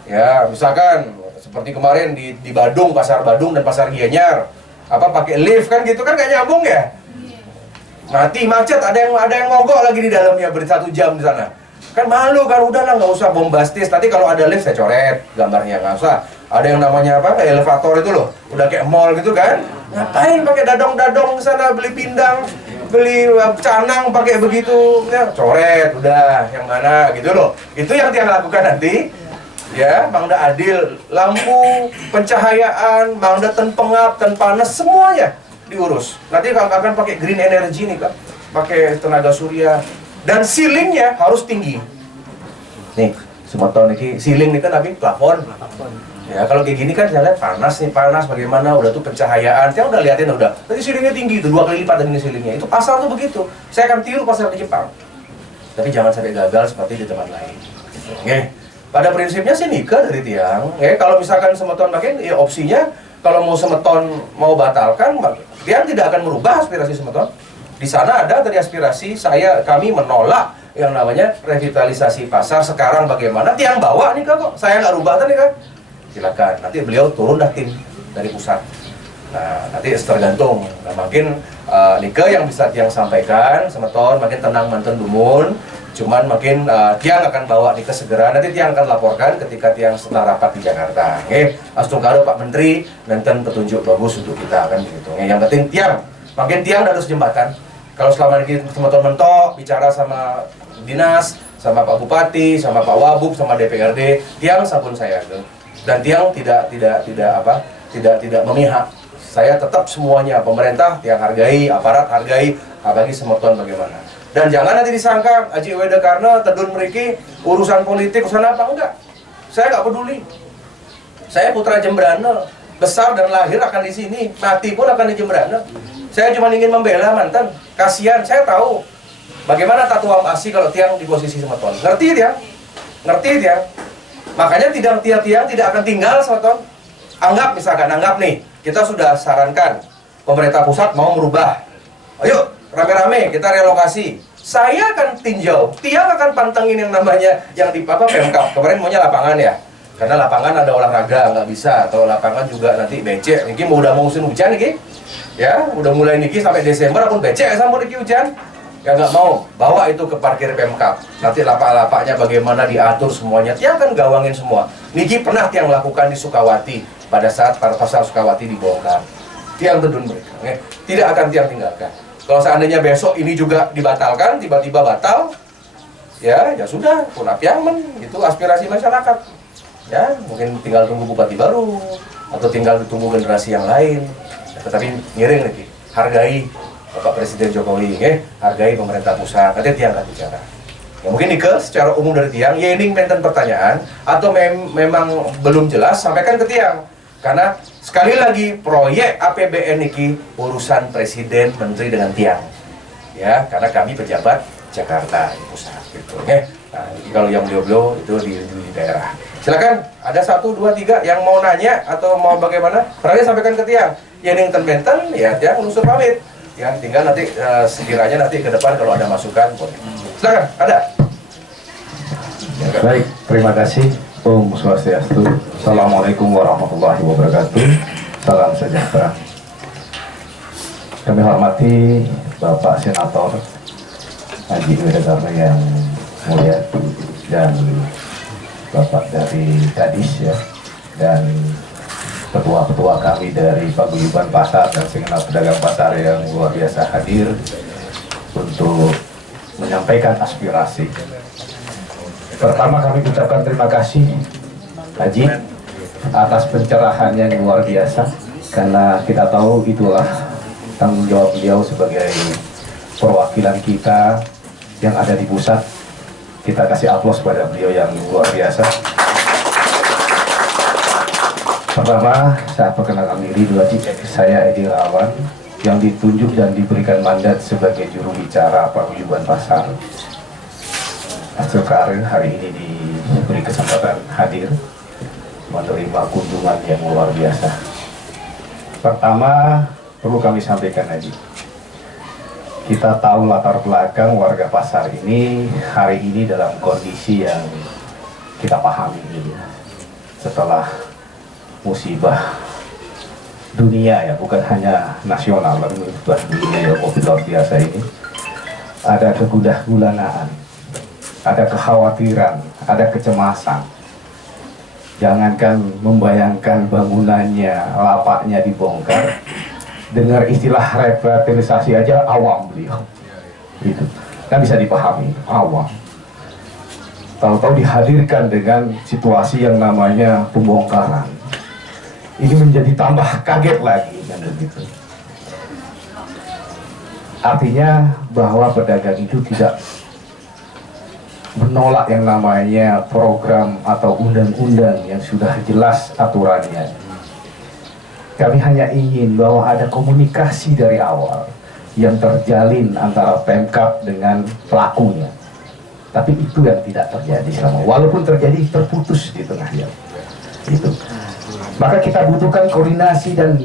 ya misalkan seperti kemarin di Badung, Pasar Badung dan Pasar Gianyar, apa pakai lift kan gitu kan nggak nyambung ya? Mati macet, ada yang mogok lagi di dalamnya ber1 jam di sana. Kan malu kan, udahlah nggak usah bombastis. Nanti kalau ada lift saya coret gambarnya, nggak usah. Ada yang namanya apa, elevator itu loh, udah kayak mall gitu kan. Ngapain pakai dadong-dadong sana, beli pindang, beli canang pakai begitu, ya, coret udah yang mana gitu loh. Itu yang tiang lakukan nanti, ya. Mangda adil, lampu, pencahayaan, mangda ten pengap, ten panas, semuanya diurus. Nanti akan pakai green energy nih kan, pakai tenaga surya, dan ceilingnya harus tinggi. Nih, semeton ini ceiling nih kan tapi plafon. Ya kalau kayak gini kan saya lihat panas bagaimana, udah tuh pencahayaan, saya udah liatin udah. Tadi ceilingnya tinggi itu 2 kali lipat dari ceilingnya. Itu pasar tuh begitu. Saya akan tiru pasar di Jepang. Tapi jangan sampai gagal seperti di tempat lain. Oke. Pada prinsipnya sih nikah dari tiang. Kalau misalkan semeton makin, ya opsinya kalau mau semeton mau batalkan, tiang tidak akan merubah aspirasi semeton. Di sana ada tadi aspirasi kami menolak yang namanya revitalisasi pasar. Sekarang bagaimana? Tiang bawa nih kok. Saya nggak rubah tadi kan. Silakan, nanti beliau turun dah tim dari pusat. Nah, nanti tergantung. Nah, makin Nike yang bisa tiang sampaikan, semeton makin tenang manten dumun. Cuman makin tiang akan bawa Nike segera. Nanti tiang akan laporkan ketika tiang setelah rapat di Jakarta. Langsung kado Pak Menteri, nanti petunjuk bagus untuk kita kan begitu. Yang penting tiang, makin tiang harus jembatan. Kalau selama ini semeton mentok bicara sama dinas, sama Pak Bupati, sama Pak Wabub, sama DPRD, tiang sabun saya tuh. Dan tiang tidak memihak. Saya tetap semuanya pemerintah tiang hargai, aparat hargai, apalagi semeton bagaimana. Dan jangan nanti disangka Haji Weda karena tedun meriki urusan politik, urusan apa enggak. Saya nggak peduli. Saya putra Jembrana, besar dan lahir akan di sini, mati pun akan di Jembrana. Saya cuma ingin membela mantan. Kasihan, saya tahu bagaimana tatuam asi kalau tiang di posisi semeton. Ngerti tiang? Ngerti tiang? Makanya tiang tidak akan tinggal semeton. Anggap nih, kita sudah sarankan pemerintah pusat mau merubah. Ayo, rame-rame kita relokasi. Saya akan tinjau, tiang akan pantengin yang namanya yang di Pemkab. Kemarin maunya lapangan ya. Karena lapangan ada olahraga, nggak bisa. Atau lapangan juga nanti becek. Niki udah mau musim hujan niki. Ya, udah mulai niki sampai Desember pun becek sama niki hujan. Ya nggak mau, bawa itu ke parkir Pemkab. Nanti lapak-lapaknya bagaimana diatur semuanya. Tiang akan gawangin semua. Niki pernah tiang lakukan di Sukawati pada saat pasar Sukawati dibongkar. Tiang tedun mereka. Tidak akan tiang tinggalkan. Kalau seandainya besok ini juga dibatalkan, tiba-tiba batal, ya sudah, punah tiang itu aspirasi masyarakat. Ya, mungkin tinggal tunggu bupati baru atau tinggal tunggu generasi yang lain. Ya, tetapi ngiring lagi, hargai Bapak Presiden Jokowi, hargai pemerintah pusat. Nanti tiang akan bicara. Ya mungkin secara umum dari tiang, ya ini menten pertanyaan atau memang belum jelas, sampaikan ke tiang. Karena sekali lagi proyek APBN ini urusan Presiden Menteri dengan tiang. Ya, karena kami pejabat Jakarta di pusat gitu. Nah, kalau yang beliau-beliau itu di daerah. Silakan, ada 1, 2, 3 yang mau nanya atau mau bagaimana? Terakhir sampaikan ke tiang. Ya yang benten, ya tiang unsur pamit. Ya tinggal nanti sekiranya nanti ke depan kalau ada masukan boleh. Silakan, ada. Baik, terima kasih. Om Swastiastu. Assalamualaikum warahmatullahi wabarakatuh. Salam sejahtera. Kami hormati Bapak Senator Haji Wiradharma yang mulia dan Bapak dari Kadis ya, dan ketua-ketua kami dari Paguyuban Pasar dan segenap pedagang pasar yang luar biasa hadir untuk menyampaikan aspirasi. Pertama kami ucapkan terima kasih Haji atas pencerahannya yang luar biasa, karena kita tahu itulah tanggung jawab beliau sebagai perwakilan kita yang ada di pusat. Kita kasih aplaus pada beliau yang luar biasa. Pertama, saya perkenalkan diri dulu. Saya Edi Rawan yang ditunjuk dan diberikan mandat sebagai juru bicara Paguyuban Pasar. Hasil karir hari ini diberi kesempatan hadir menerima kunjungan yang luar biasa. Pertama, perlu kami sampaikan lagi. Kita tahu latar belakang warga pasar ini hari ini dalam kondisi yang kita pahami ini ya. Setelah musibah dunia ya, bukan hanya nasional, tapi musibah dunia yang luar biasa ini, ada kegundah-gulanaan, ada kekhawatiran, ada kecemasan. Jangankan membayangkan bangunannya, lapaknya dibongkar, dengar istilah revitalisasi aja awam beliau, gitu. Kan bisa dipahami, awam. Tahu-tahu dihadirkan dengan situasi yang namanya pembongkaran, ini menjadi tambah kaget lagi, kan begitu. Artinya bahwa pedagang itu tidak menolak yang namanya program atau undang-undang yang sudah jelas aturannya. Kami hanya ingin bahwa ada komunikasi dari awal yang terjalin antara Pemkab dengan pelakunya. Tapi itu yang tidak terjadi selama. Walaupun terjadi, terputus di tengahnya. Gitu. Maka kita butuhkan koordinasi dan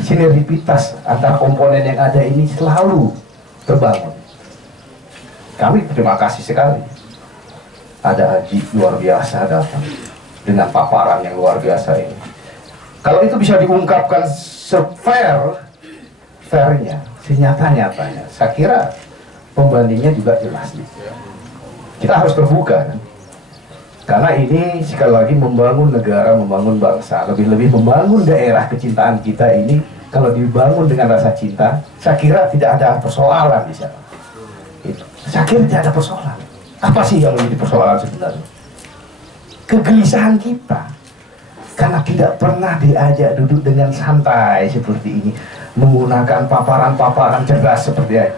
sinergitas antara komponen yang ada ini selalu terbangun. Kami terima kasih sekali. Ada Haji luar biasa datang dengan paparan yang luar biasa ini. Kalau itu bisa diungkapkan fairnya, senyata-nyatanya, saya kira pembandingnya juga jelas. Kita harus terbuka kan? Karena ini sekali lagi membangun negara, membangun bangsa, lebih-lebih membangun daerah kecintaan kita ini. Kalau dibangun dengan rasa cinta, saya kira tidak ada persoalan di sana. Saya kira tidak ada persoalan. Apa sih yang menjadi persoalan sebenarnya? Kegelisahan kita karena tidak pernah diajak duduk dengan santai seperti ini, menggunakan paparan-paparan cerdas seperti ini.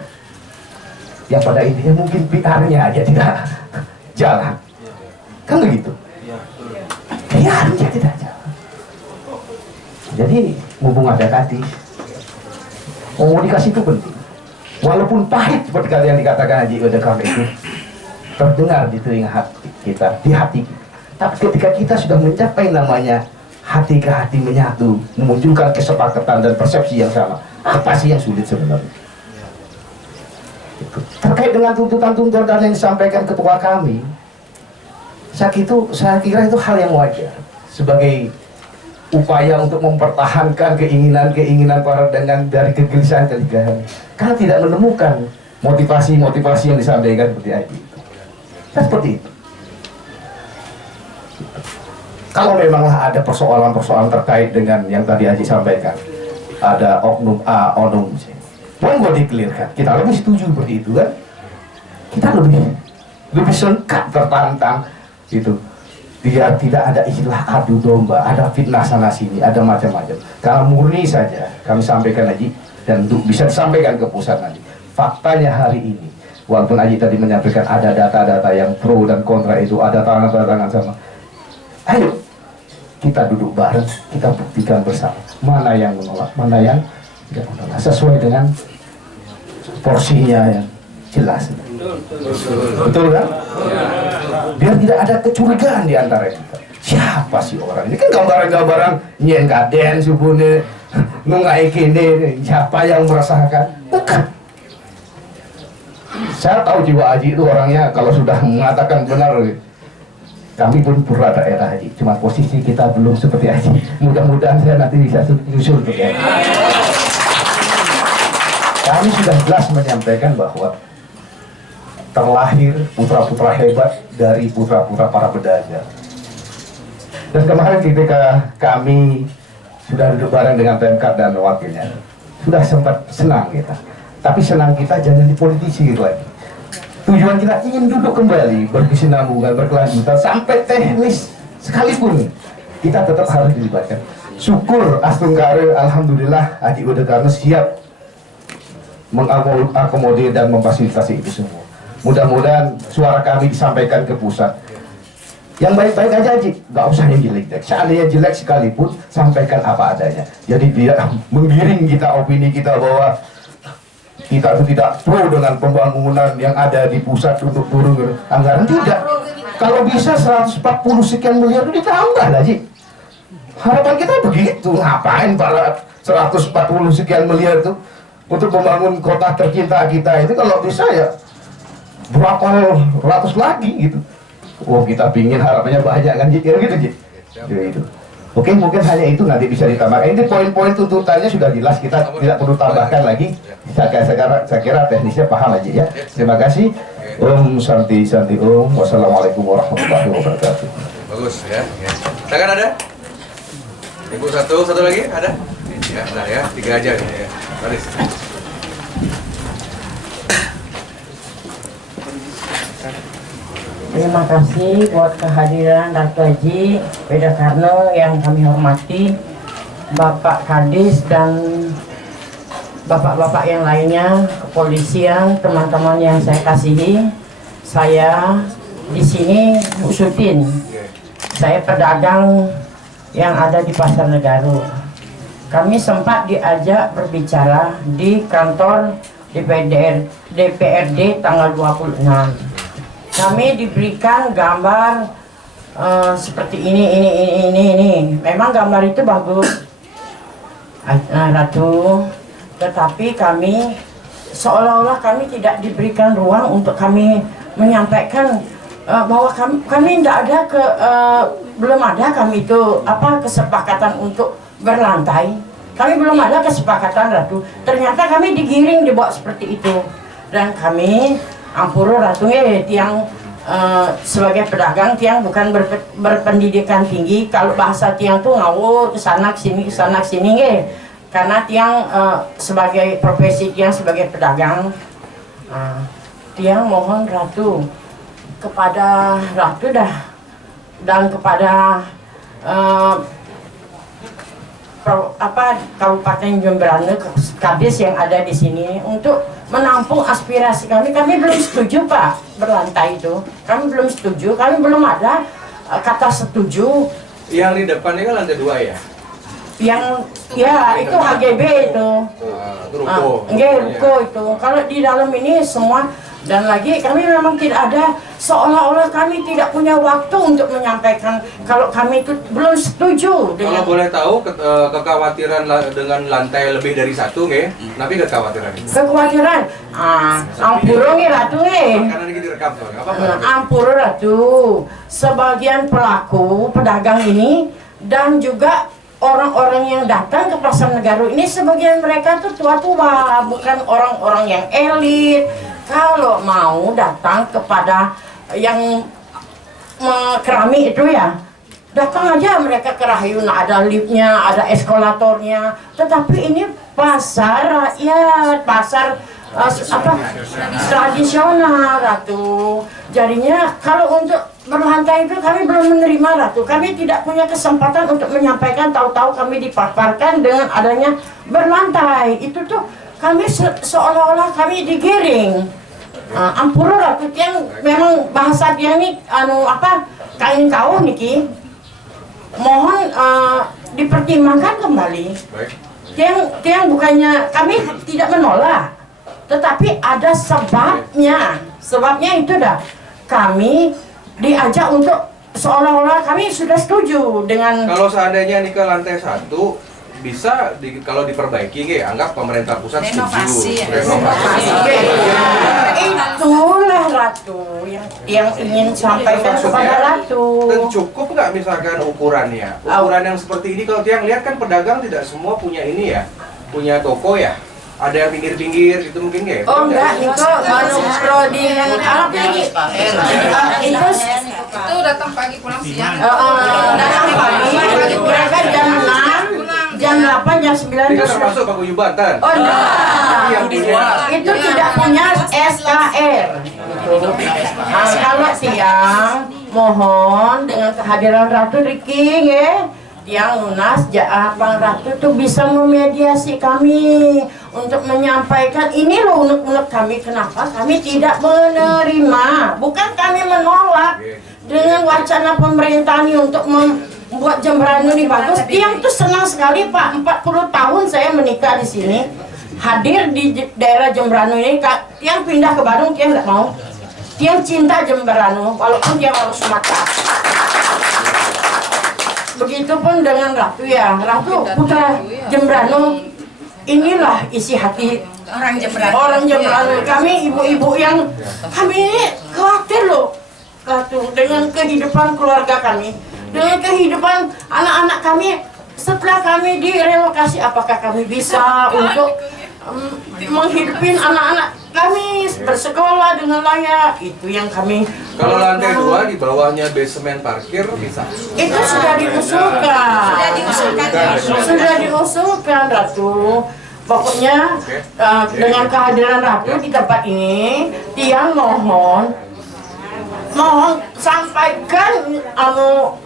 Yang pada intinya mungkin PR-nya aja tidak jalan. Kan begitu? PR-nya tidak jalan. Jadi mumpung ada Kadis, komunikasi itu penting. Walaupun pahit seperti kalian dikatakan Haji Wiradharma itu terdengar di telinga hati kita, di hati kita. Tapi ketika kita sudah mencapai namanya hati ke hati menyatu, memunculkan kesepakatan dan persepsi yang sama, apa sih yang sulit sebenarnya? Terkait dengan tuntutan-tuntutan yang disampaikan ketua kami, saya kira itu hal yang wajar sebagai upaya untuk mempertahankan keinginan-keinginan para dengan dari kegelisahan-kegelisahan, karena tidak menemukan motivasi-motivasi yang disampaikan seperti itu. Seperti itu. Kalau memanglah ada persoalan-persoalan terkait dengan yang tadi Haji sampaikan, ada oknum A, oknum C, monggo dikelirkan. Kita lebih setuju seperti itu kan? Kita lebih sengkat tertantang gitu. Biar tidak ada istilah adu domba, ada fitnah sana sini, ada macam-macam. Kalau murni saja kami sampaikan Haji dan bisa disampaikan ke pusat nanti. Faktanya hari ini, walaupun Haji tadi menyampaikan ada data-data yang pro dan kontra itu, ada tangan-tangan sama. Ayo kita duduk bareng, kita buktikan bersama mana yang menolak, mana yang tidak menolak, sesuai dengan porsinya yang jelas. Betul kan? Biar tidak ada kecurigaan di antara kita. Siapa sih orang ini? Kan gambaran-gambaran nyen kaden subune nungai kene, siapa yang merasakan? Bukan. Saya tahu jiwa Haji itu orangnya kalau sudah mengatakan benar. Kami pun pura daerah Haji, cuma posisi kita belum seperti Haji. Mudah-mudahan saya nanti bisa nyusul tuh ya. Kami sudah jelas menyampaikan bahwa terlahir putra-putra hebat dari putra-putra para pedagang. Dan kemarin ketika kami sudah duduk bareng dengan Pemkab dan wakilnya, sudah sempat senang kita. Tapi senang kita jangan dipolitisir lagi. Tujuan kita ingin duduk kembali, berkesinambungan, berkelanjutan, sampai teknis sekalipun kita tetap harus dilibatkan. Syukur Astunggara, alhamdulillah Haji Udekarno siap mengakomodir dan memfasilitasi itu semua. Mudah-mudahan suara kami disampaikan ke pusat. Yang baik-baik aja Haji, nggak usah yang jelek-jelek. Seandainya jelek sekalipun, sampaikan apa adanya. Jadi dia menggiring kita, opini kita bahwa kita itu tidak pro dengan pembangunan yang ada di pusat untuk turun anggaran. Tidak. Kalau bisa 140 sekian miliar itu ditambah lah Haji. Harapan kita begitu. Ngapain para 140 sekian miliar itu untuk membangun kota tercinta kita itu, kalau bisa ya berapa ratus lagi gitu. Oh, kita pingin harapannya banyak kan Ji, gitu Ji. Gitu. Oke, mungkin hanya itu, nanti bisa ditambahkan. Ini poin-poin tuntutannya sudah jelas, kita tidak perlu tambahkan lagi. Saya kira teknisnya paham aja ya. Terima kasih. Om Santi Santi Om. Wassalamualaikum warahmatullahi wabarakatuh. Bagus ya. Silakan ada? Ibu satu lagi ada? Ya, benar ya. 3 aja nih ya. Baris. Terima kasih buat kehadiran Ratu Haji Udekarno yang kami hormati, Bapak Kadis dan bapak-bapak yang lainnya, kepolisian, teman-teman yang saya kasihi. Saya di sini Usudin. Saya pedagang yang ada di Pasar Negaro. Kami sempat diajak berbicara di kantor DPRD tanggal 26. Kami diberikan gambar seperti ini. Memang gambar itu bagus, Ratu. Tetapi kami seolah-olah kami tidak diberikan ruang untuk kami menyampaikan bahwa kami tidak ada belum ada kami itu kesepakatan untuk berlantai. Kami belum ada kesepakatan, Ratu. Ternyata kami digiring dibawa seperti itu, dan kami ampuro Ratu tiang sebagai pedagang, tiang bukan berpendidikan tinggi. Kalau bahasa tiang tuh ngawur kesana kesini karena tiang sebagai profesi tiang sebagai pedagang. Tiang mohon Ratu kepada Ratu dan kepada Kabupaten Jemberana, Kadis yang ada di sini untuk menampung aspirasi kami. Kami belum setuju Pak berlantai itu. Kami belum setuju. Kami belum ada kata setuju. Yang di depan ini kan lantai 2 ya? Yang ya itu HGB itu. Itu ruko. Ruko itu. Kalau di dalam ini semua. Dan lagi kami memang tidak ada, seolah-olah kami tidak punya waktu untuk menyampaikan kalau kami itu belum setuju dengan. Kalau boleh tahu kekhawatiran dengan lantai lebih dari 1 nggih? Napi kekhawatiran. Kekhawatiran. Ampuro nggih Ratu nggih. Karena ini direkam soalnya. Apa? Ampuro Ratu. Sebagian pelaku pedagang ini dan juga orang-orang yang datang ke Pasar Negaro ini, sebagian mereka tuh tua-tua, bukan orang-orang yang elit. Kalau mau datang kepada yang keramik itu ya, datang aja mereka ke Rahyun, ada liftnya, ada eskalatornya. Tetapi ini pasar rakyat, pasar tradisional, Ratu. Jadinya kalau untuk berlantai itu kami belum menerima, Ratu. Kami tidak punya kesempatan untuk menyampaikan, tahu-tahu kami dipaparkan dengan adanya berlantai. Itu tuh kami seolah-olah kami digiring. Ampuro Ratu, tiang memang bahasa dia ini kain kau niki. Mohon dipertimbangkan kembali. Tiang bukannya kami tidak menolak, tetapi ada sebabnya. Sebabnya itu dah kami diajak untuk seolah-olah kami sudah setuju dengan. Kalau seandainya nih ke lantai 1 bisa kalau diperbaiki, anggap pemerintah pusat renovasi, setuju. renovasi. Itulah Ratu yang ingin sampaikan kepada Ratu. Dan cukup nggak misalkan ukurannya? Ukuran yang seperti ini, kalau tiang lihat kan pedagang tidak semua punya ini ya, punya toko ya. ada yang pinggir-pinggir itu mungkin nggak ya? Oh enggak, itu baru prodi apa lagi? Itu datang pagi pulang siang. Datang pagi, mereka jam 6, jam 8, jam 9 Ini kan termasuk paguyuban kan? Oh enggak, Yang punya itu tidak punya SKR. Kalau siang, mohon dengan kehadiran Ratu Riki ya, yang lunas Bang Ratu tuh bisa memediasi kami untuk menyampaikan ini loh unek-unek kami, kenapa kami tidak menerima, bukan kami menolak dengan wacana pemerintah ini untuk membuat Jembrano ini bagus. Tiang tuh senang sekali Pak, 40 tahun saya menikah di sini, hadir di daerah Jembrano ini. Tiang pindah ke Bandung, Tiang nggak mau. Tiang cinta Jembrano, walaupun Tiang harus Sumatera. Begitupun dengan Ratu ya, Ratu putra Jembrano, inilah isi hati Orang Jembrano. orang Jembrano. Kami ibu-ibu yang kami ini khawatir loh, Ratu, dengan kehidupan keluarga kami, dengan kehidupan anak-anak kami setelah kami direlokasi. Apakah kami bisa untuk menghidupi anak-anak kami bersekolah dengan layak? Itu yang kami. kalau lantai 2 di bawahnya basement parkir bisa. Itu sudah diusulkan. Sudah diusulkan, Ratu. Pokoknya dengan kehadiran Ratu di tempat ini, Tiang mohon sampaikan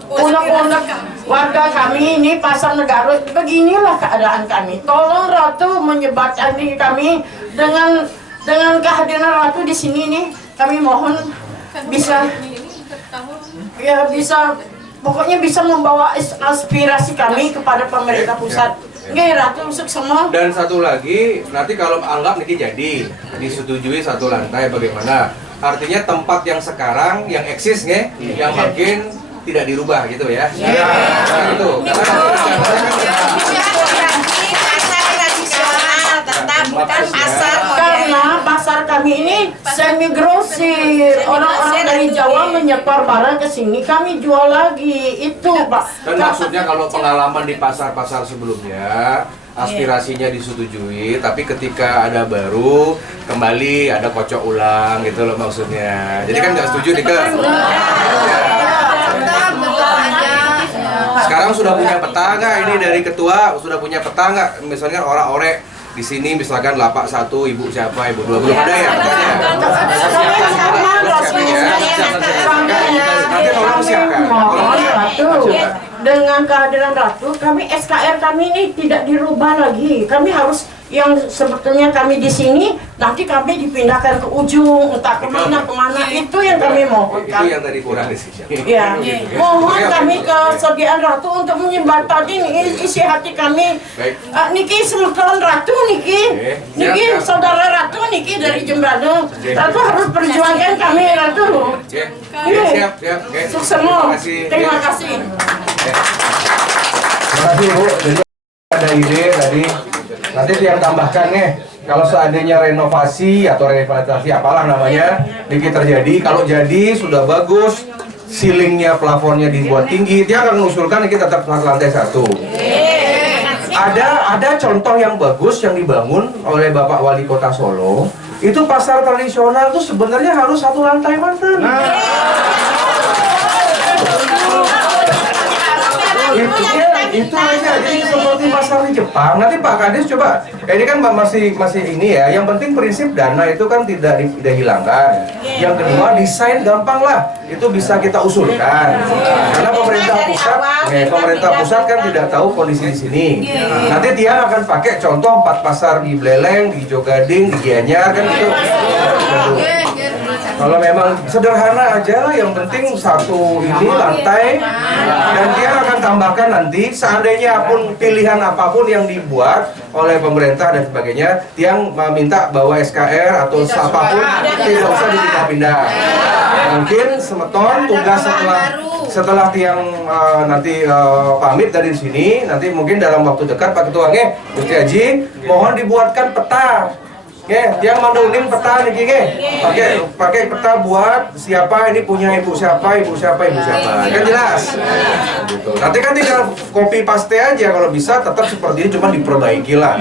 unek-unek warga kami ini Pasar Negara. Beginilah keadaan kami. Tolong Ratu menyebatkan diri kami dengan kehadiran Ratu di sini nih. Kami mohon bisa pokoknya bisa membawa aspirasi kami kepada pemerintah pusat. Nggih, Ratu untuk semua. Dan satu lagi, nanti kalau anggap Niki jadi disetujui satu lantai bagaimana? Artinya tempat yang sekarang yang eksis nge, yang makin tidak dirubah gitu ya. Nah, itu. Karena pasar kami ini semi grosir, orang-orang dari Jawa menyetor barang ke sini, kami jual lagi itu Pak. Dan maksudnya kalau pengalaman di pasar-pasar sebelumnya aspirasinya disetujui, tapi ketika ada baru kembali ada kocok ulang gitu loh maksudnya. Jadi kan nggak setuju nih kan? Sekarang sudah punya peta nggak ini dari ketua? Sudah punya peta nggak? Misalnya orang-orang di sini misalkan lapak 1 ibu siapa, ibu 2 belum ada ya katanya. Nanti tolong siapkan. Dengan kehadiran Ratu, kami SKR kami ini tidak dirubah lagi. Kami harus yang sebetulnya kami di sini, nanti kami dipindahkan ke ujung, entah kemana itu yang kami mohon. Itu yang tadi kurang di sini. Ya, mohon kami kesediaan Ratu untuk menyembatani isi hati kami. Niki semeton Ratu, Niki saudara Ratu, Niki dari Jembrano. Ratu harus perjuangkan kami, Ratu. Siap. Sukses semua. Terima kasih. Terima kasih Bu. Jadi ada ide tadi, nanti yang tambahkan nih, kalau seandainya renovasi atau revitalisasi apalah namanya, Niki terjadi, kalau jadi sudah bagus, ceilingnya, plafonnya dibuat tinggi, dia akan mengusulkan Niki tetap lantai 1. Ada contoh yang bagus yang dibangun oleh Bapak Wali Kota Solo, itu pasar tradisional itu sebenarnya harus 1 lantai mantan. Itu aja, jadi seperti pasar di Jepang. Nanti Pak Kades coba, ini kan masih ini ya. Yang penting prinsip dana itu kan tidak dihilangkan. Yang kedua, desain gampang lah, itu bisa kita usulkan. Karena pemerintah pusat kan tidak tahu kondisi di sini. Nanti dia akan pakai contoh 4 pasar di Bleleng, di Jogading, di Gianyar kan gitu. Kalau memang sederhana aja lah, yang penting 1 ini lantai, dan dia akan tambahkan nanti seandainya pun pilihan apapun yang dibuat oleh pemerintah dan sebagainya, yang meminta bahwa SKR atau apapun tidak usah dipindah-pindah. Mungkin semeton tugas setelah Tiang nanti pamit dari sini, nanti mungkin dalam waktu dekat Pak Ketua Gusti Haji mohon dibuatkan peta. Tiang manduling peta nih, pakai peta buat siapa ini punya ibu siapa, kan jelas. Gitu. Nanti kan tinggal copy paste aja, kalau bisa tetap seperti ini, cuma diperbaiki lah.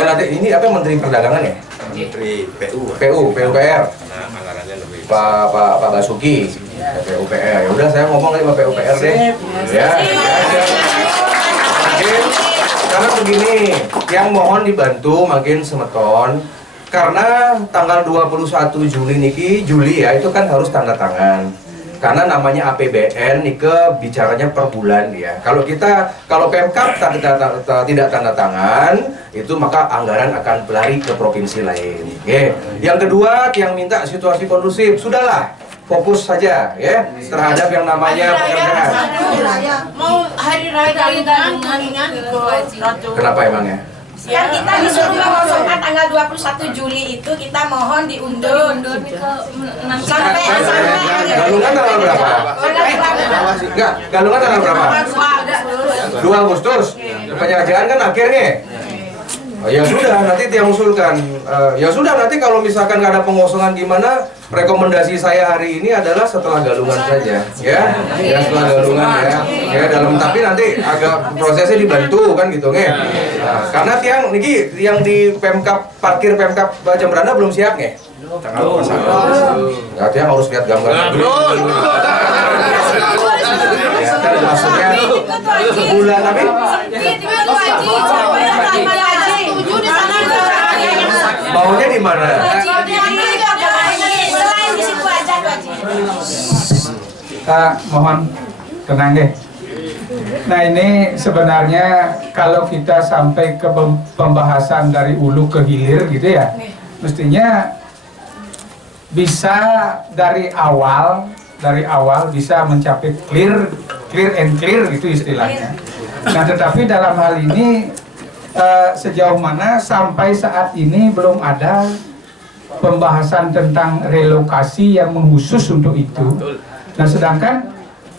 Ya nanti ini apa Menteri Perdagangan ya? Menteri PU. PUPR. Nah, anggarannya lebih. Pak Basuki. PUPR. Ya udah saya ngomong lagi Pak PUPR deh. Ya. Makin, karena begini, yang mohon dibantu makin semeton. Karena tanggal 21 Juli ya itu kan harus tanda tangan. Karena namanya APBN nike bicaranya per bulan ya. Kalau Pemkab tidak tanda tangan, itu maka anggaran akan berlari ke provinsi lain. Oke. Yang kedua, yang minta situasi kondusif, sudahlah fokus saja ya terhadap yang namanya pekerjaan. Mau hari raya Galungan Kenapa emangnya? Kan kita disuruh mengosongkan tanggal 21 Juli itu kita mohon diundur sampai Galungan tanggal berapa? Enggak, Galungan tanggal berapa? 2 Agustus. Penyajian kan akhirnya. Oh, ya sudah, nanti dia usulkan. Ya sudah, nanti kalau misalkan nggak ada pengosongan gimana, rekomendasi saya hari ini adalah setelah Galungan saja, ya. Ya setelah Galungan ya. Ya dalam tapi nanti agak prosesnya dibantu kan gitu, nge. Nah, karena tiang niki yang di Pemkap parkir Pemkap Jembrana belum siap, nge. Tanggal 21. Ya tiang harus lihat gambar dulu. Ya, kan maksudnya sebulan tapi maunya di mana? selain di situ aja Kita mohon tenang deh. Nah ini sebenarnya kalau kita sampai ke pembahasan dari hulu ke hilir gitu ya, mestinya bisa dari awal bisa mencapai clear and clear gitu istilahnya. Nah tetapi dalam hal ini sejauh mana sampai saat ini belum ada pembahasan tentang relokasi yang khusus untuk itu. Nah sedangkan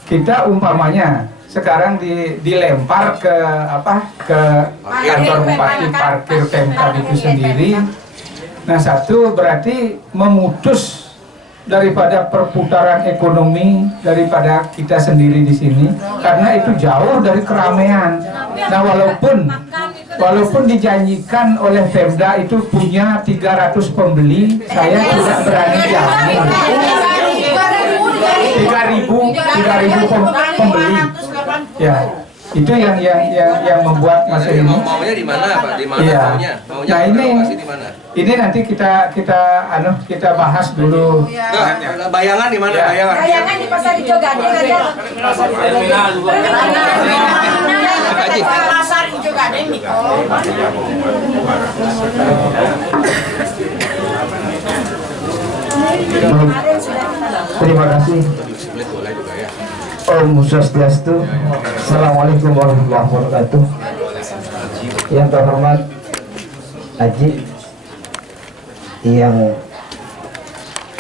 kita umpamanya sekarang dilempar ke kantor bupati parkir Pemkab itu sendiri. Nah satu berarti memutus daripada perputaran ekonomi daripada kita sendiri di sini karena itu jauh dari keramaian. Nah walaupun dijanjikan oleh Pemda itu punya 300 pembeli, saya tidak berani jamin 3.000 pembeli. Ya, itu yang membuat masalah ini. Maunya di mana, Pak? Di mana Iya. maunya? Maunya Nah relokasi di mana? ini nanti kita bahas dulu. Nah, bayangan di mana? Ya. bayangan di pasar hijau Gading aja pasar hijau Gading Niko. Terima kasih. Om Swastiastu. Assalamualaikum warahmatullahi wabarakatuh. Yang terhormat Haji yang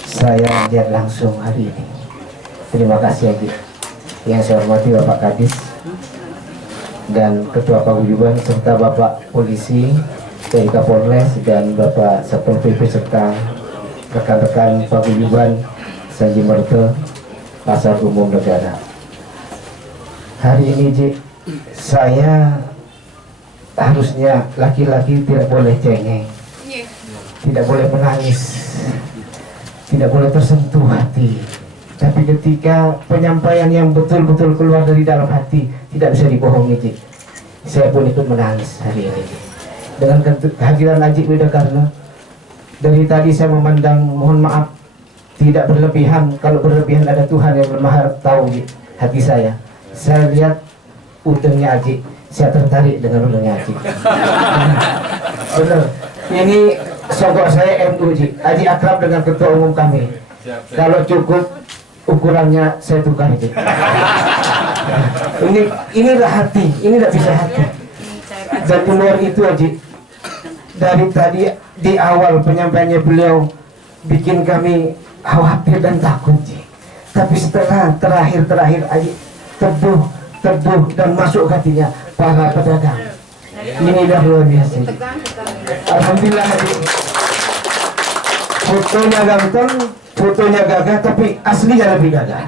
saya lihat langsung hari ini. Terima kasih Haji. Yang saya hormati Bapak Kadis dan Ketua Paguyuban serta Bapak Polisi, TNI Kapolres dan Bapak Satpol PP serta rekan-rekan Paguyuban Sanji Merte Pasar Umum Negara. Hari ini Ji, saya harusnya laki-laki tidak boleh cengeng, tidak boleh menangis, tidak boleh tersentuh hati. Tapi ketika penyampaian yang betul-betul keluar dari dalam hati tidak bisa dibohongi Ji. Saya pun ikut menangis hari ini dengan kehadiran Haji Widakarna. Dari tadi saya memandang, mohon maaf, tidak berlebihan. Kalau berlebihan ada Tuhan yang Maha tahu Ji, hati saya. Saya lihat udengnya Haji, saya tertarik dengan udengnya Haji. Benar. Ini sogok saya MU Ji. Haji akrab dengan ketua umum kami. Kalau cukup ukurannya saya tukar Ji. Inilah hati, ini tidak bisa hati. Dan di luar itu Haji, dari tadi di awal penyampaiannya beliau bikin kami khawatir dan takut Ji. Tapi setelah terakhir Haji teduh dan masuk hatinya para pedagang. Inilah luar biasa. Alhamdulillah Haji. Fotonya ganteng, fotonya gagah, tapi aslinya lebih gagah.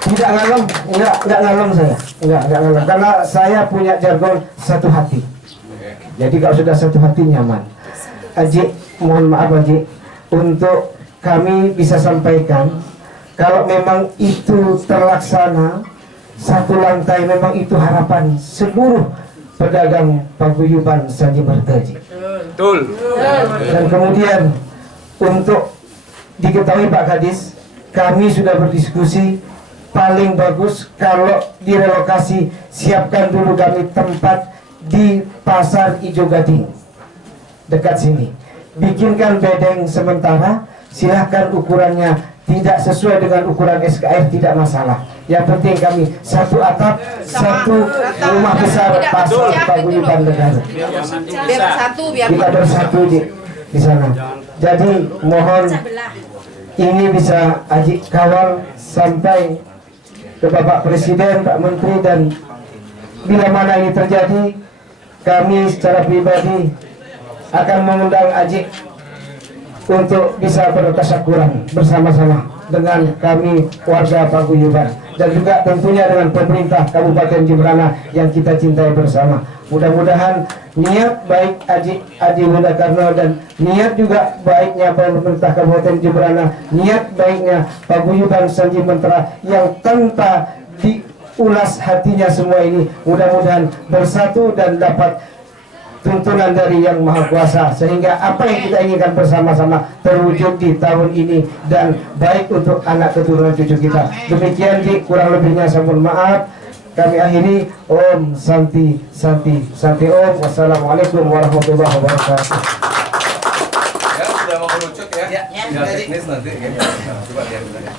Tidak ngalem, enggak ngalem saya. Enggak ngalem. Karena saya punya jargon satu hati. Jadi kalau sudah satu hati nyaman. Aji, mohon maaf Aji, untuk kami bisa sampaikan, kalau memang itu terlaksana, satu lantai memang itu harapan seluruh pedagang paguyuban Sanji Merteji. Betul. Dan kemudian untuk diketahui Pak Kadis, kami sudah berdiskusi paling bagus kalau direlokasi, siapkan dulu kami tempat di Pasar Ijo Gading dekat sini. Bikinkan bedeng sementara, silahkan ukurannya tidak sesuai dengan ukuran SKR tidak masalah. Yang penting kami satu atap, satu rumah besar pasar paguyuban negara. Biar satu, biar Kita bersatu di sana. Jadi mohon ini bisa Aji kawal sampai ke Bapak Presiden, Pak Menteri, dan bila mana ini terjadi, kami secara pribadi akan mengundang Aji untuk bisa bertasyakuran bersama-sama dengan kami warga paguyuban, dan juga tentunya dengan pemerintah Kabupaten Jemberana yang kita cintai bersama. Mudah-mudahan niat baik Adi Bunda Karno dan niat juga baiknya pemerintah Kabupaten Jemberana, niat baiknya paguyuban Sanji Mentera yang tanpa diulas hatinya semua ini, mudah-mudahan bersatu dan dapat tuntunan dari Yang Maha Kuasa, sehingga apa yang kita inginkan bersama-sama terwujud di tahun ini dan baik untuk anak keturunan cucu kita. Demikian Ji, kurang lebihnya saya mohon maaf. Kami akhiri. Om Santi Santi Santi Om. Wassalamualaikum warahmatullahi wabarakatuh. Ya, sudah mau melucut ya. Tinggal teknis nanti ya. Coba lihat dulu ya.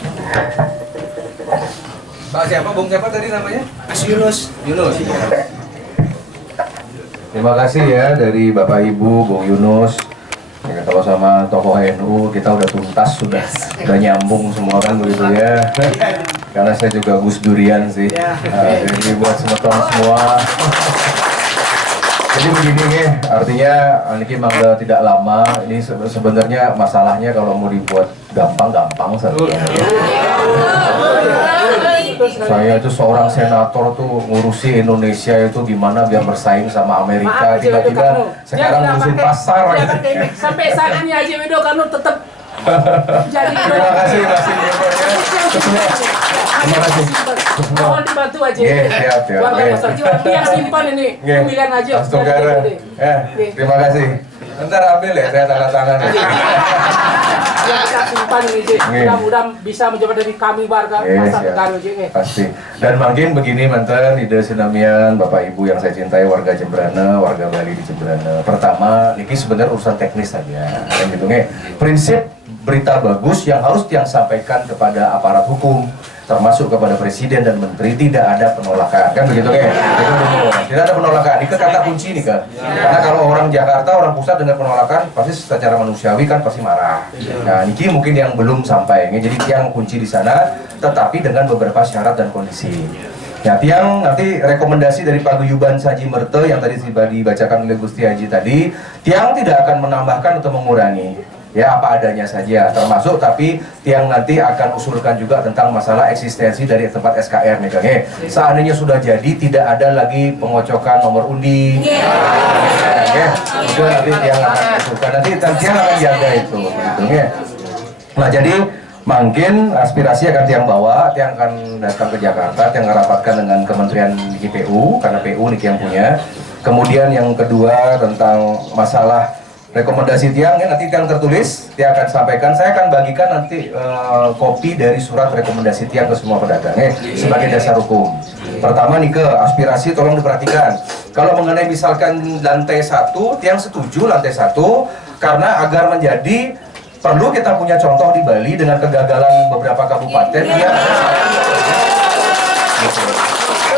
Pak siapa? Bung siapa tadi namanya? Mas Yunus. Yunus. Terima kasih ya dari Bapak Ibu, Bung Yunus. Ya, kalau sama tokoh NU kita udah tuntas, sudah nyambung semua kan begitu ya. Karena saya juga Gus Durian sih. Jadi buat semeton semua. Jadi begini nih, artinya Niki mangga tidak lama. Ini sebenarnya masalahnya kalau mau dibuat gampang-gampang saja. Saya itu seorang senator tuh ngurusi Indonesia itu gimana biar bersaing sama Amerika, tiba-tiba sekarang ngurusin pasar. Sampai saat ini Haji Widodo Karno tetap jadi. Terima kasih Mas Indro ya. Terima kasih. Mohon dibantu aja. Siap. Warga Pasar Jiwa biar simpan ini pemilihan aja. Terima kasih. Bentar ambil ya, saya tanda tangan ya. Yang kita simpan ini sih. Mudah-mudahan bisa menjawab dari kami warga Pasar Tegalu ini. Pasti. Dan mungkin begini mantan ide sinamian Bapak Ibu yang saya cintai, warga Jemberana, warga Bali di Jemberana. Pertama, ini sebenarnya urusan teknis saja. Yang gitu nih. Prinsip berita bagus yang harus disampaikan kepada aparat hukum, termasuk kepada presiden dan menteri, tidak ada penolakan, kan begitu kan? Tidak ada penolakan, ini kata kunci nih kan. Karena kalau orang Jakarta, orang pusat dengar penolakan, pasti secara manusiawi kan pasti marah. Nah, ini mungkin yang belum sampai, jadi yang kunci di sana, tetapi dengan beberapa syarat dan kondisi. Ya, tiang nanti rekomendasi dari Paguyuban Sanji Merte yang tadi dibacakan oleh Gusti Haji tadi, tiang tidak akan menambahkan atau mengurangi. Ya apa adanya saja, termasuk tapi tiang nanti akan usulkan juga tentang masalah eksistensi dari tempat SKR nih Kang. Seandainya sudah jadi, tidak ada lagi pengocokan nomor undi. Itu nanti tiang akan usulkan, nanti tiang akan jaga itu. Nah jadi mungkin aspirasi akan tiang bawa, tiang akan datang ke Jakarta, tiang merapatkan dengan Kementerian PU, karena PU nih yang punya. Kemudian yang kedua tentang masalah rekomendasi tiang, ya, nanti tiang tertulis, tiang akan sampaikan. Saya akan bagikan nanti kopi dari surat rekomendasi tiang ke semua pedagang sebagai dasar hukum. Pertama nih ke aspirasi, tolong diperhatikan. Kalau mengenai misalkan lantai 1, tiang setuju lantai 1 karena agar menjadi perlu kita punya contoh di Bali dengan kegagalan beberapa kabupaten.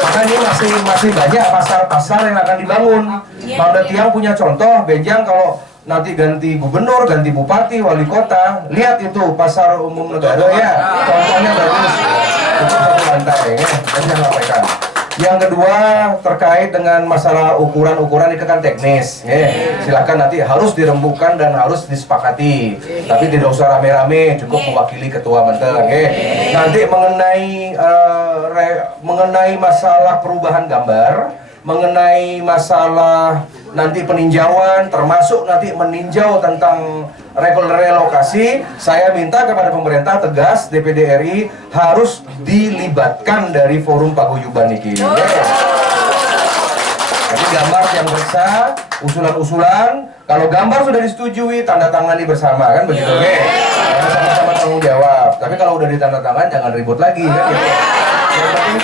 Maka ini masih banyak pasar-pasar yang akan dibangun. Kalau tiang punya contoh, Benjang kalau nanti ganti gubernur, ganti bupati, wali kota, lihat itu pasar umum negara ya, contohnya bagus. Itu satu lantai, ya, saya sampaikan. Yang kedua terkait dengan masalah ukuran itu kan teknis, ya. Silakan nanti harus dirembukan dan harus disepakati. Tapi tidak usah rame-rame, cukup mewakili ketua menteri. Ya. Nanti mengenai masalah perubahan gambar. mengenai masalah nanti peninjauan, termasuk nanti meninjau tentang relokasi, saya minta kepada pemerintah tegas, DPD RI harus dilibatkan dari forum paguyuban ini. Jadi gambar yang besar, usulan-usulan, kalau gambar sudah disetujui, tanda tangani bersama, kan begitu, oke? Sama-sama tanggung jawab. Tapi kalau udah ditanda tangan, jangan ribut lagi, kan gitu. Yang penting,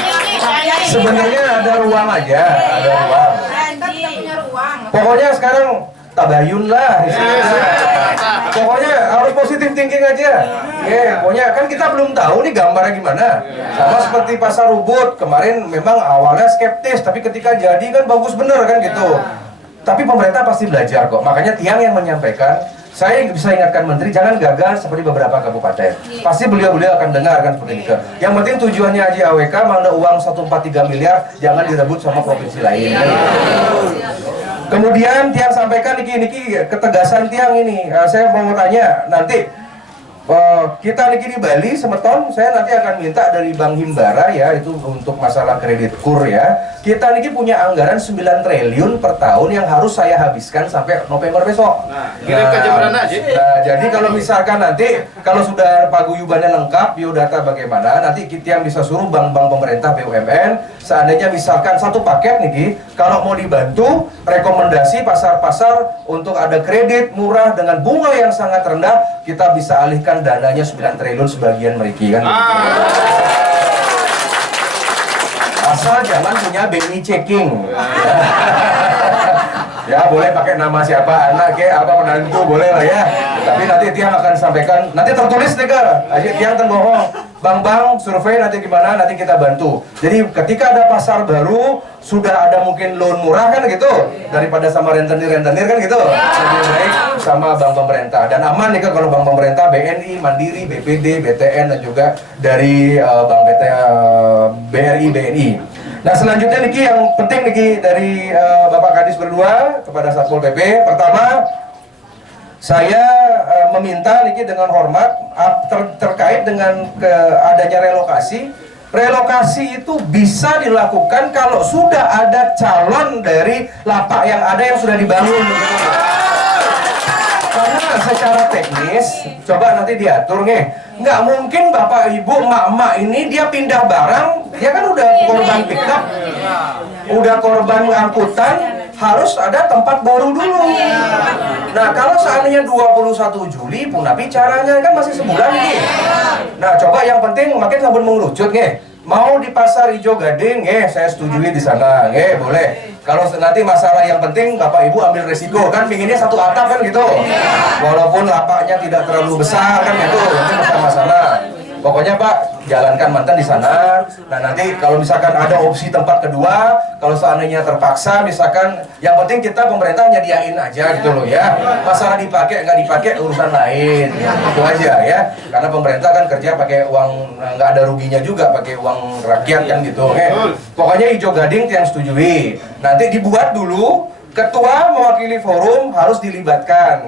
sebenarnya ada ruang aja, ada ruang. Pokoknya sekarang tabayun lah, pokoknya harus positif thinking aja. Pokoknya kan kita belum tahu nih gambarnya gimana. Sama seperti pasar Ubud kemarin, memang awalnya skeptis, tapi ketika jadi kan bagus bener kan gitu. Tapi pemerintah pasti belajar kok. Makanya Tiang yang menyampaikan, saya bisa ingatkan Menteri jangan gagal seperti beberapa kabupaten. Pasti beliau-beliau akan dengar kan seperti itu. Yang penting tujuannya Haji AWK mana uang 143 miliar jangan direbut sama provinsi lain. Kemudian Tiang sampaikan niki ketegasan Tiang ini. Saya mau tanya nanti kita niki di Bali Semeton, saya nanti akan minta dari Bank Himbara ya itu untuk masalah kredit kur ya. Kita niki punya anggaran 9 triliun per tahun yang harus saya habiskan sampai November besok. Kirim ke Jemberana aja. Jadi kalau misalkan nanti kalau sudah paguyubannya lengkap, biodata bagaimana, nanti kita yang bisa suruh bank-bank pemerintah BUMN, seandainya misalkan satu paket nih, kalau mau dibantu, rekomendasi pasar-pasar untuk ada kredit murah dengan bunga yang sangat rendah, kita bisa alihkan dananya 9 triliun sebagian mereka kan. Asal jangan punya BNI checking. Ya boleh pakai nama siapa, anak ke apa menantu boleh lah ya. Tapi nanti Tiang akan sampaikan, nanti tertulis nih Kak. Tiang kan bohong. Bang survei nanti gimana, nanti kita bantu. Jadi ketika ada pasar baru, sudah ada mungkin loan murah kan gitu, daripada sama rentenir kan gitu. Lebih baik sama bank pemerintah. Dan aman nih Kak kalau bank pemerintah, BNI, Mandiri, BPD, BTN dan juga dari bank BRI, BNI. Nah selanjutnya niki yang penting niki dari Bapak Kadis berdua kepada Satpol PP. Pertama, saya meminta niki dengan hormat terkait dengan adanya relokasi. Relokasi itu bisa dilakukan kalau sudah ada calon dari lapak yang ada yang sudah dibangun. Karena secara teknis, coba nanti diatur nih, nggak mungkin bapak ibu emak-emak ini dia pindah barang, dia kan udah korban pickup, udah korban angkutan, harus ada tempat baru dulu. Nah kalau seandainya 21 Juli pun tapi caranya kan masih sebulan nih. Nah coba yang penting makin sabun mengerucut nih. Mau di pasar Ijo Gading, saya setujui di sana, boleh. Kalau nanti masalah yang penting Bapak Ibu ambil resiko kan, pinginnya satu atap kan gitu. Walaupun lapaknya tidak terlalu besar kan gitu, itu masalah. Pokoknya Pak, jalankan mantan di sana. Nah nanti kalau misalkan ada opsi tempat kedua, kalau seandainya terpaksa, misalkan yang penting kita pemerintah nyediain aja gitu loh ya. Masalah dipakai nggak dipakai urusan lain, itu aja ya. Karena pemerintah kan kerja pakai uang, nggak ada ruginya juga pakai uang rakyat kan gitu. Pokoknya Ijo Gading yang setujui. Nanti dibuat dulu. Ketua mewakili forum harus dilibatkan,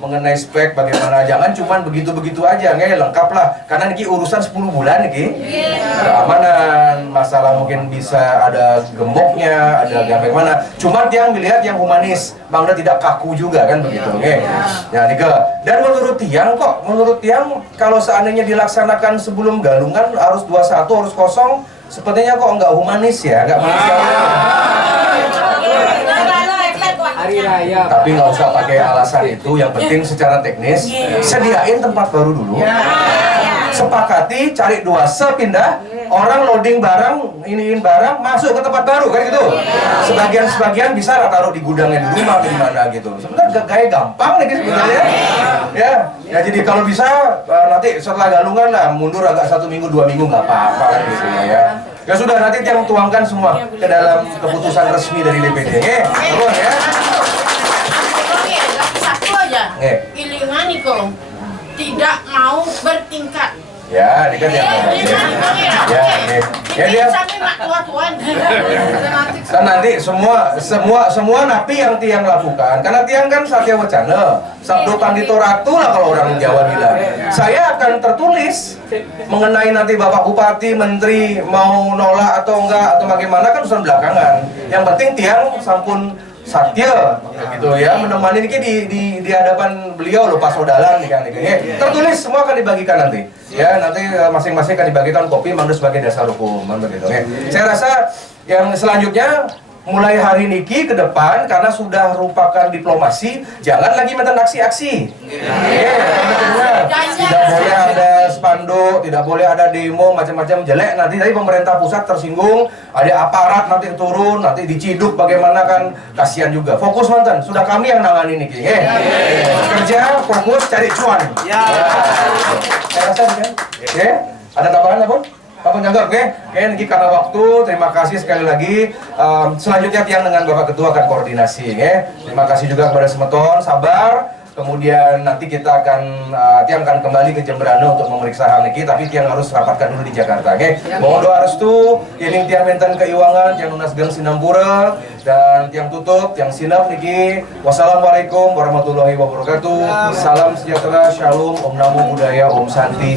mengenai spek bagaimana, jangan cuman begitu-begitu aja, lengkap lah, karena ini urusan 10 bulan nih, keamanan, masalah mungkin bisa ada gemboknya, ada bagaimana, cuman Tiang melihat yang humanis, Bangda tidak kaku juga kan begitu, ya dan menurut Tiang kalau seandainya dilaksanakan sebelum galungan harus 21 harus kosong, sepertinya kok nggak humanis ya, nggak manusiawi. Hari Raya. Tapi nggak usah pakai alasan itu, yang penting secara teknis sediain tempat baru dulu. Sepakati cari dua sepindah, orang loading barang, iniin barang, masuk ke tempat baru kan gitu. Sebagian bisa taruh di gudangnya di rumah di mana gitu. Sebenarnya kayak gampang nih sebenarnya. Ya, jadi kalau bisa nanti setelah galungan lah mundur agak 1 minggu 2 minggu nggak apa-apa kan gitu ya. Ya sudah nanti Tiang tuangkan semua ke dalam keputusan resmi dari DPD. Terus ya. Satu aja. Ilingan itu tidak mau bertingkat. Ya, ini kan yang ya, ya dia kan nanti semua napi yang tiang lakukan, karena tiang kan satya wacana, sabdo pandito ratu lah kalau orang Jawa bilang. Saya akan tertulis mengenai nanti Bapak Bupati, Menteri mau nolak atau enggak atau bagaimana kan urusan belakangan. Yang penting tiang sampun satya gitu ya, menemani ini di hadapan beliau loh Pak Sodalan nih kan, tertulis semua akan dibagikan nanti ya, nanti masing-masing akan dibagikan kopi mandu sebagai dasar hukum begitu ya. Saya rasa yang selanjutnya mulai hari niki ke depan, karena sudah merupakan diplomasi, jangan lagi meten aksi-aksi. Tidak boleh ada spanduk, tidak boleh ada demo macam-macam jelek. Nanti pemerintah pusat tersinggung, ada aparat nanti turun, nanti diciduk bagaimana kan, kasihan juga. Fokus mantan, sudah kami yang nangani niki. Kerja, fokus, cari cuan. Saya rasa kan. Ada tambahan apa? Pak Penjaga, oke? Oke, karena waktu, terima kasih sekali lagi. Selanjutnya tiang dengan Bapak Ketua akan koordinasi, ya. Terima kasih juga kepada Semeton, sabar. Kemudian nanti kita akan tiang akan kembali ke Jemberana untuk memeriksa hal niki, tapi tiang harus rapatkan dulu di Jakarta, oke? Mohon doa restu, ini tiang menten keiwangan, tiang lunas gang Sinampura, dan tiang tutup, tiang sinap niki. Wassalamualaikum warahmatullahi wabarakatuh. Salam sejahtera, shalom, om namo buddhaya, om santi.